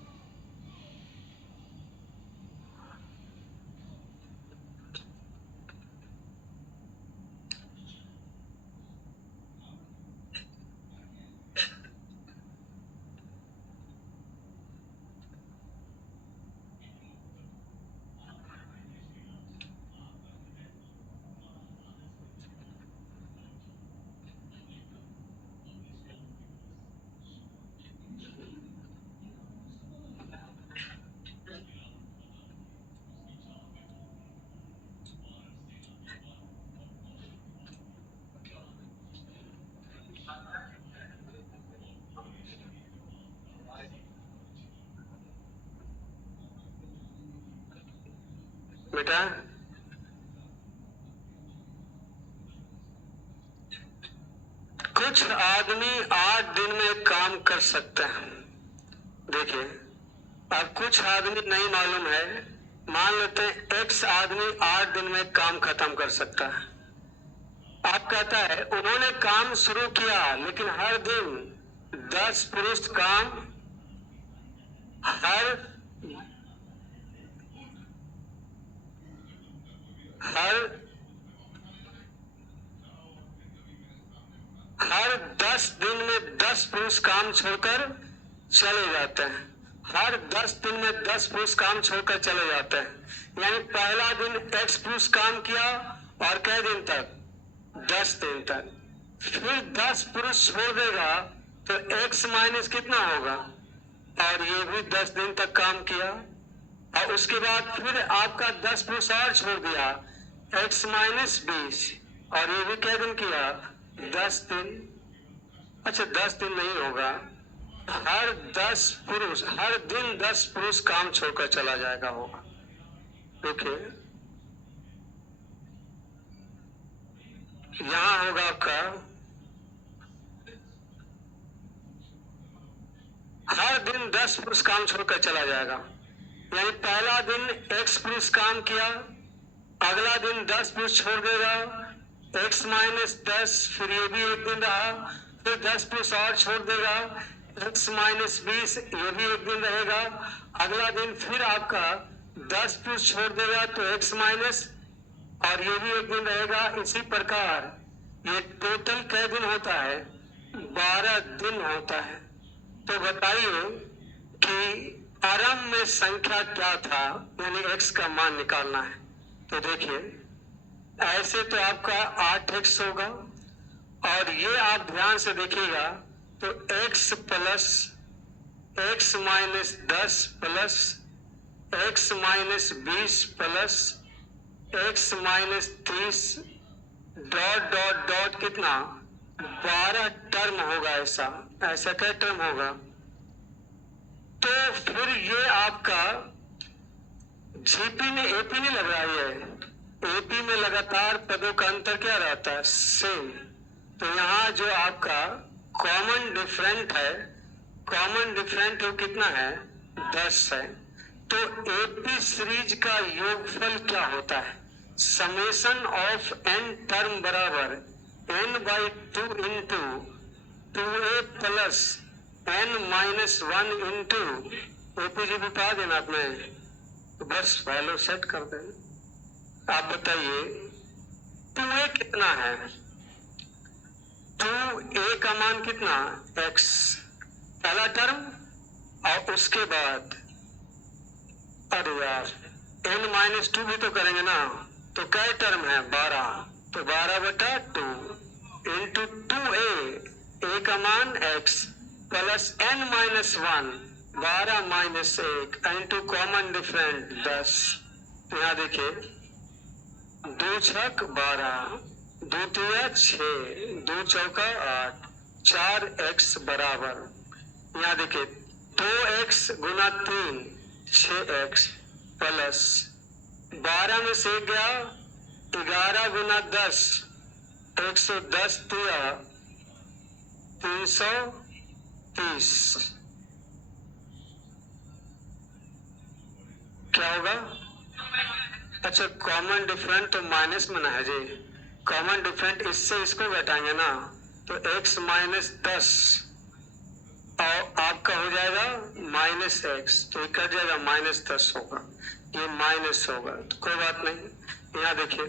बेटा कुछ आदमी 8 दिन में काम कर सकते हैं। देखिए अब कुछ आदमी नहीं मालूम है, मान लेते हैं एक्स आदमी 8 दिन में काम खत्म कर सकता है। आप कहता है उन्होंने काम शुरू किया लेकिन हर दिन 10 पुरुष काम हर 10 दिन में 10 पुरुष काम छोड़कर चले जाते हैं। हर 10 दिन में 10 पुरुष काम छोड़कर चले जाते हैं। यानी पहला दिन एक्स पुरुष काम किया और कै दिन तक 10 दिन तक, फिर 10 पुरुष छोड़ देगा तो एक्स माइनस कितना होगा, और ये भी 10 दिन तक काम किया। और उसके बाद फिर आपका 10 पुरुष और छोड़ दिया, एक्स माइनस 20, और ये भी क्या दिन किया 10 दिन। अच्छा 10 दिन नहीं होगा, हर 10 पुरुष हर दिन 10 पुरुष काम छोड़कर चला जाएगा होगा। देखिए यहां होगा आपका हर दिन 10 पुरुष काम छोड़कर चला जाएगा। यानी पहला दिन एक्स पुरुष काम किया, अगला दिन 10 पुरुष छोड़ देगा, x माइनस 10, फिर ये भी एक दिन रहा, फिर 10 प्लस और छोड़ देगा, x माइनस 20, ये भी एक दिन रहेगा। अगला दिन फिर आपका 10 प्लस छोड़ देगा तो x माइनस, और ये भी एक दिन रहेगा। इसी प्रकार ये टोटल कै दिन होता है? 12 दिन होता है। तो बताइए कि आरंभ में संख्या क्या था, यानी x का मान निकालना है। तो देखिए, ऐसे तो आपका 8x होगा, और ये आप ध्यान से देखिएगा तो x plus x minus 10 plus x minus 20 plus x minus 30 dot dot dot कितना? 12 टर्म होगा। ऐसा क्या टर्म होगा? तो फिर ये आपका जीपी में एपी नहीं लग रहा है, एपी में लगातार पदों का अंतर क्या रहता है? सेम। तो यहाँ जो आपका कॉमन डिफरेंट है, कॉमन डिफरेंट वो कितना है? 10 है। तो एपी सीरीज का योगफल क्या होता है? समेशन ऑफ n टर्म बराबर n by 2 into 2a plus n minus 1 into OPG भी पा देना आपने, तो बस वैल्यू सेट कर देना। आप बताइए 2a कितना है? 2a का मान कितना? x पहला टर्म, और उसके बाद अरे यार n माइनस 2 भी तो करेंगे ना, तो क्या टर्म है? 12। तो 12/2 इंटू 2a, a का मान x plus n minus 1, 12 minus 1 into common different 10। तो यहाँ देखिए 2 छक 12, 2 तिया 6, 2 चौका 8, 4x बराबर, यहाँ देखिए 2x गुना 3 6x प्लस 12 में से गया 11 गुना 10 110 तिया 330। क्या होगा? अच्छा, कॉमन डिफरेंट तो माइनस में ना है जी, कॉमन डिफरेंट इससे इसको घटाएंगे ना, तो x माइनस 10 और आपका हो जाएगा माइनस x, तो ये कट जाएगा, माइनस 10 होगा, ये माइनस होगा, तो कोई बात नहीं। यहाँ देखिए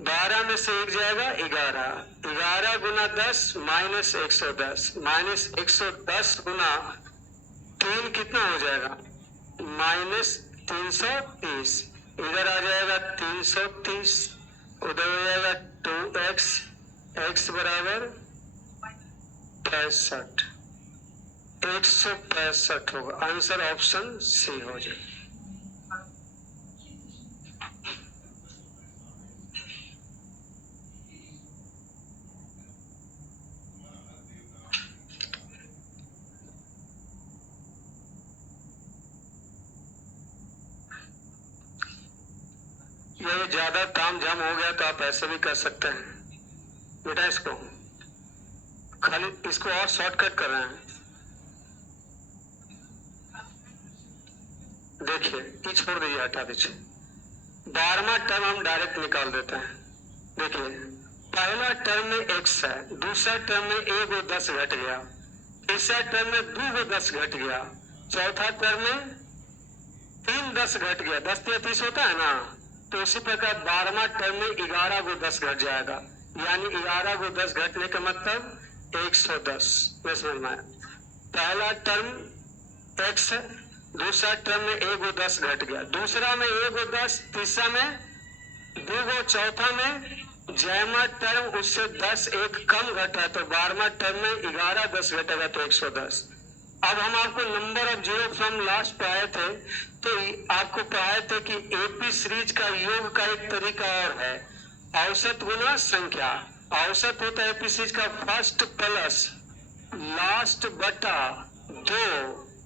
12 में से 1 जाएगा 11, 11 गुना 10 माइनस 110, माइनस 110 गुना 3 कितना हो जाएगा? माइनस 330। इधर आ जाएगा 330, उधर हो जाएगा 2x, x बराबर 65, 165 होगा। आंसर ऑप्शन सी हो जाए। ये ज्यादा ताम झाम हो गया तो आप ऐसे भी कर सकते हैं बेटा, इसको खाली इसको और शॉर्टकट कर रहे हैं। देखिए ये छोड़ दीजिए, हटा दीजिए, 12वां टर्म हम डायरेक्ट निकाल देते हैं। देखिए पहला टर्म में x है, दूसरा टर्म में 1 और 10 घट गया, तीसरा टर्म में 2 और 10 घट गया, चौथा टर्म में 3 10 घट गया, 10 या 30 होता है ना, तो उसी प्रकार 12वां टर्म में 11 को 10 घट जाएगा, यानी 11 को 10 घटने का मतलब 110। मैं समझ में आया? पहला टर्म x है, दूसरा टर्म में 1 को 10 घट गया, दूसरा में 1 को 10, तीसरा में 2 को, चौथा में जैमा टर्म उससे 10 एक कम घटा, तो 12वां टर्म में 11 10 घटेगा तो 110। अब हम आपको number of zero from last पढ़ाए थे, तो आपको पढ़ाए थे कि एपी सीरीज का योग का एक तरीका और है, औसत गुना संख्या। औसत होता है एपी सीरीज का फर्स्ट प्लस लास्ट बटा 2,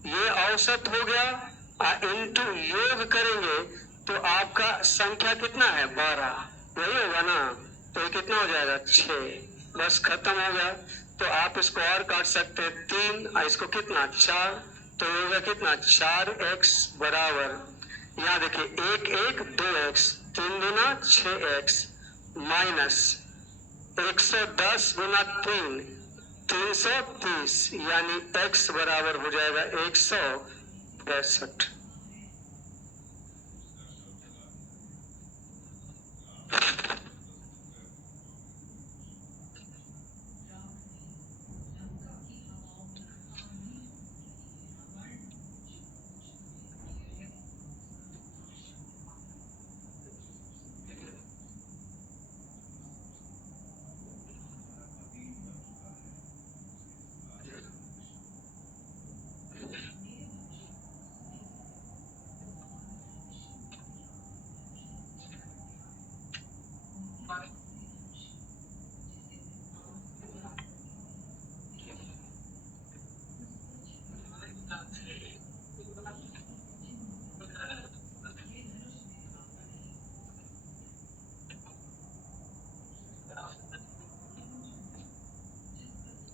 ये औसत हो गया, इनटू योग करेंगे तो आपका संख्या कितना है? 12, वही होगा ना, तो ये कितना हो जाएगा? 6। बस खत्म हो गया। तो आप इसको और काट सकते हैं 3, इसको कितना? 4, तो होगा कितना? 4x बराबर, यहाँ देखिए 1 1 2x, 3 दूना 6x माइनस 110 गुना 3 330, यानी x बराबर हो जाएगा 165।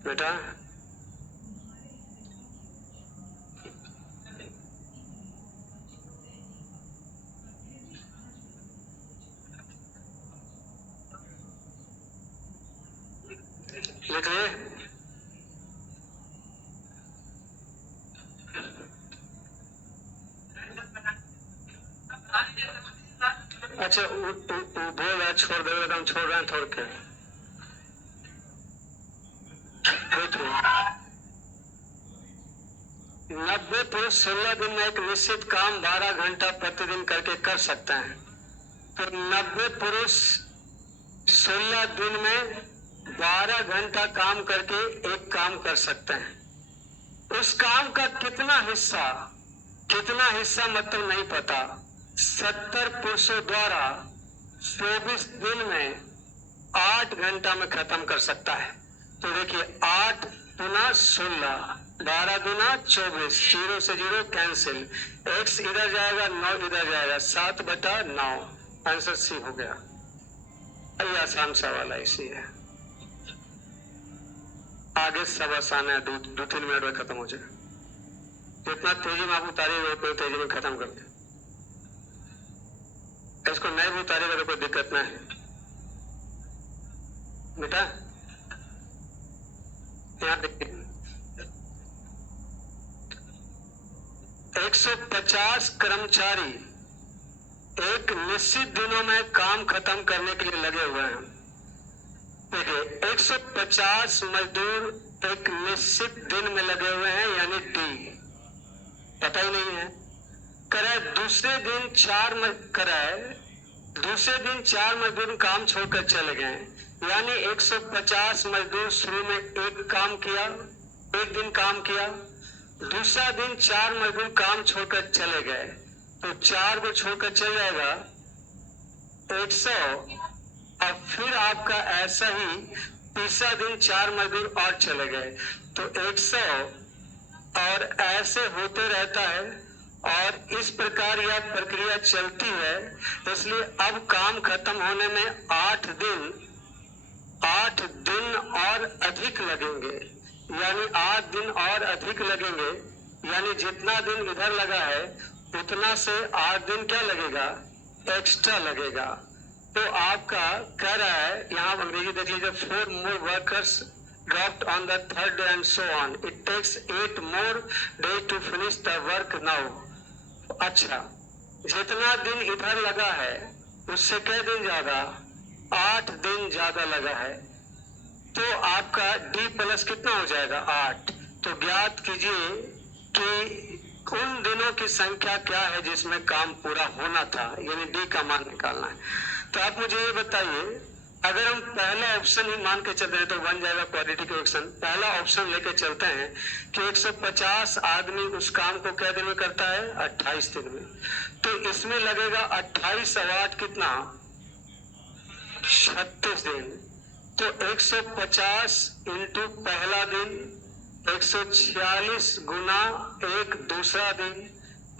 बेटा लिख ले। अच्छा बोल रहा छोड़ दे, हम छोड़ रहे हैं थोड़ के। 90 पुरुष 16 दिन में एक निश्चित काम 12 घंटा प्रतिदिन करके कर सकते हैं। तो 90 पुरुष 16 दिन में 12 घंटा काम करके एक काम कर सकते हैं। उस काम का कितना हिस्सा मतलब नहीं पता। 70 पुरुषों द्वारा 24 दिन में 8 घंटा में खत्म कर सकता है। तो देखिए 8 गुना 16, 12 गुना 24, 0 से 0 कैंसिल, x इधर जाएगा 9 इधर जाएगा, 7/9। आंसर सी हो गया। ये आसान सवाल है, इसी है। आगे सब आसान है, 2-3 मिनट में खत्म हो जाए। जितना तेजी में आप उतारिएगा उतनी तेजी में खत्म कर दे। इसको नहीं भी उतारेगा तो कोई दिक्कत नहीं है बेटा। यहाँ देखिए 150 कर्मचारी एक निश्चित दिनों में काम खत्म करने के लिए लगे हुए हैं। देखिए 150 मजदूर एक निश्चित दिन में लगे हुए हैं, यानी डी पता ही नहीं है। दूसरे दिन 4 मजदूर काम छोड़कर चले गए, यानी 150 मजदूर शुरू में एक दिन काम किया। दूसरा दिन 4 मजदूर काम छोड़कर चले गए, तो 4 को छोड़कर चल जाएगा 100। अब फिर आपका ऐसा ही तीसरा दिन 4 मजदूर और चले गए, तो 100, और ऐसे होते रहता है। और इस प्रकार यह प्रक्रिया चलती है, इसलिए अब काम खत्म होने में 8 दिन और अधिक लगेंगे, यानी 8 दिन और अधिक लगेंगे, यानी जितना दिन इधर लगा है उतना से 8 दिन क्या लगेगा, एक्स्ट्रा लगेगा। तो आपका कह रहा है, यहाँ अंग्रेजी देख लीजिए, 4 more workers dropped on the 3rd day and so on. It takes 8 more days to finish the work now. अच्छा, जितना दिन इधर लगा है उससे क्या दिन ज्यादा, 8 दिन ज्यादा लगा है। तो आपका D प्लस कितना हो जाएगा, 8। तो ज्ञात कीजिए कि उन दिनों की संख्या क्या है जिसमें काम पूरा होना था, यानी D का मान निकालना है। तो आप मुझे ये बताइए, अगर हम पहला ऑप्शन ही मान के चलते हैं तो बन जाएगा क्वाड्रेटिक इक्वेशन। पहला ऑप्शन लेके चलते हैं कि 150 आदमी उस काम को क्या दिन में करता है, 28 दिन में। तो इसमें लगेगा 28 और 8 कितना, 36 दिन। तो 150 इंटू पहला दिन, 146 गुना एक दूसरा दिन,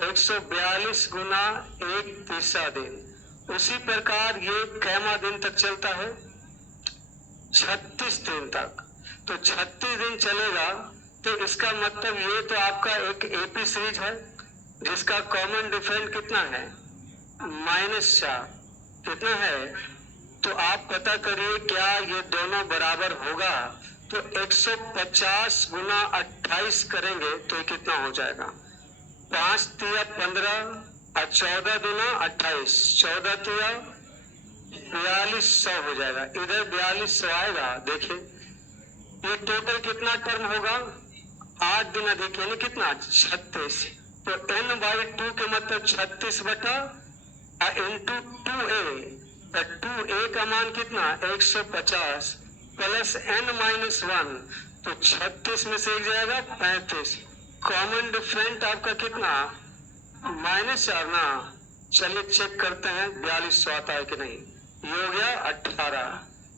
142 गुना एक तीसरा दिन। उसी प्रकार ये कैमा दिन तक चलता है, 36 दिन तक। तो 36 दिन चलेगा, तो इसका मतलब ये तो आपका एक एपी सीरीज है जिसका कॉमन डिफरेंस कितना है, -4। कितना है, तो आप पता करिए क्या ये दोनों बराबर होगा। तो 150 गुना 28 करेंगे तो ये कितना हो जाएगा? 5 तिया 15 और 14 दुना 28, 14 तिया 4200 हो जाएगा। इधर 4200 आएगा। देखिए ये टोटल कितना टर्म होगा? 8 दिन अधिक यानी कितना? 36। तो n बाई 2 के मतलब 36 बटा इंटू 2a। तो 2a का मान कितना? 150 प्लस n माइनस 1। तो 36 में से एक जाएगा 35। कॉमन डिफरेंट आपका कितना? -4 ना। चलिए चेक करते हैं 4200 आता है कि नहीं। ये हो गया 18।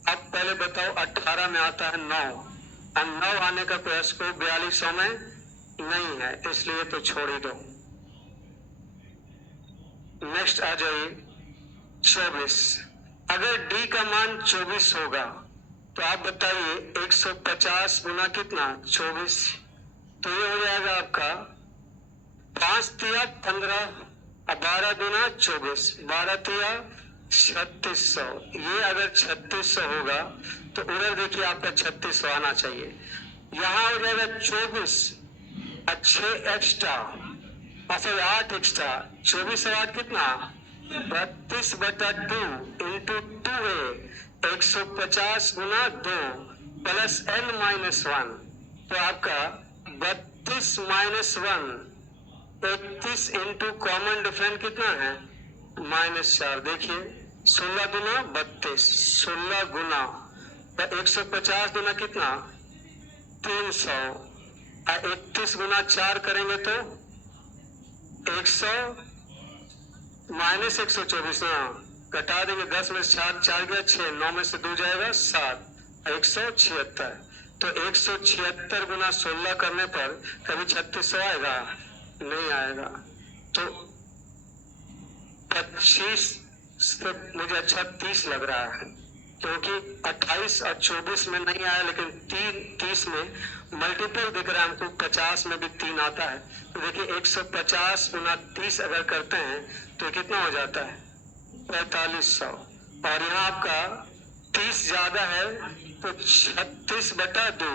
अब पहले बताओ 18 में आता है 9 और 9 आने का कोई स्कोप 4200 में नहीं है, इसलिए तो छोड़ ही दो। नेक्स्ट आ जाइए 24। अगर d का मान 24 होगा तो आप बताइए 150 गुना कितना? 24। तो ये हो जाएगा आपका 5 तिया 15 और 12 दुना 24, 12 तिया 3600। ये अगर 3600 होगा तो उधर देखिए आपका 3600 आना चाहिए। यहाँ हो जाएगा 24 और 6 एक्स्ट्रा और फिर 8 एक्स्ट्रा। 24 और 8 कितना? 32 बटा 2 इंटू 2a। 150 गुना 2 प्लस n माइनस 1। तो आपका 32 माइनस 1 31 इंटू कॉमन डिफरेंट कितना है? -4। देखिए 16 गुना 32, 16 गुना तो 150 गुना कितना? 300 और 31 गुना 4 करेंगे तो 100 -124 ना। घटा देंगे 10 में से 4 4 गया 6, 9 में से 2 जाएगा 7, 176। तो 176 गुना 16 करने पर कभी 3600 आएगा? नहीं आएगा। तो 25 से मुझे अच्छा 30 लग रहा है, क्योंकि 28 और 24 में नहीं आया, लेकिन 30 में मल्टीपल दिख रहा है हमको। 50 में भी 3 आता है। तो देखिए 150 गुना 30 अगर करते हैं तो कितना हो जाता है? 4500। और यहाँ आपका 30 ज्यादा है तो 36 बटा 2,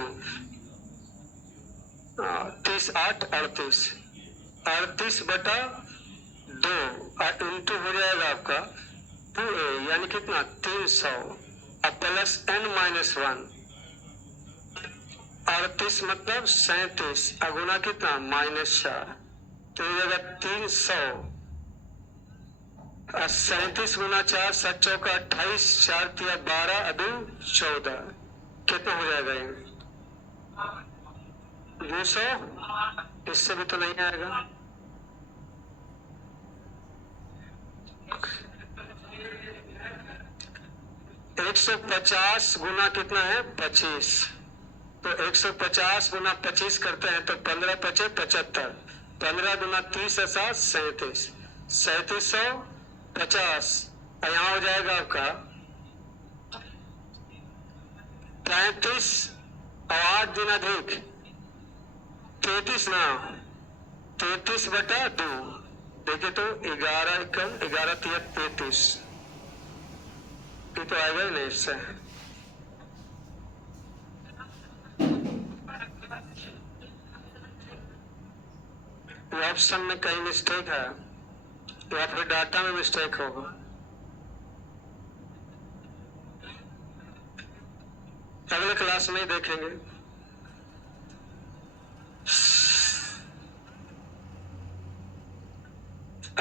30 8 38, 38 बटा 2 और इंटू हो जाएगा आपका 2a यानी कितना? 300 और प्लस n माइनस 1। 38 मतलब 37 और गुना कितना? -4। तो ये जगह 300 और 37 गुना 4 7 चौका 28, 4 तिया 12 अदू 14। कितना हो जाएगा ये? 200। इससे भी तो नहीं आएगा। एक 150 गुना कितना है? 25। तो 150 गुना 25 करते हैं तो 15 पचे 75, 15 गुना 30 है 7 37, 3750। और यहाँ हो जाएगा आपका 35 और 8 दिन अधिक 33 ना। 33 बटा 2। देखिए तो 11 कम 11 तिया 33। ये तो आएगा ही नहीं इससे। ऑप्शन में कहीं मिस्टेक है या फिर डाटा में मिस्टेक होगा। अगले क्लास में देखेंगे।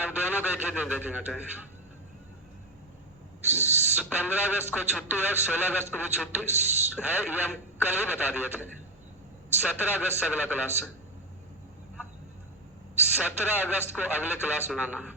अब दोनों का एक ही दिन देखेंगे। 15 अगस्त को छुट्टी है और 16 अगस्त को भी छुट्टी है, ये हम कल ही बता दिए थे। 17 अगस्त से अगला क्लास है। 17 अगस्त को अगले क्लास में आना है।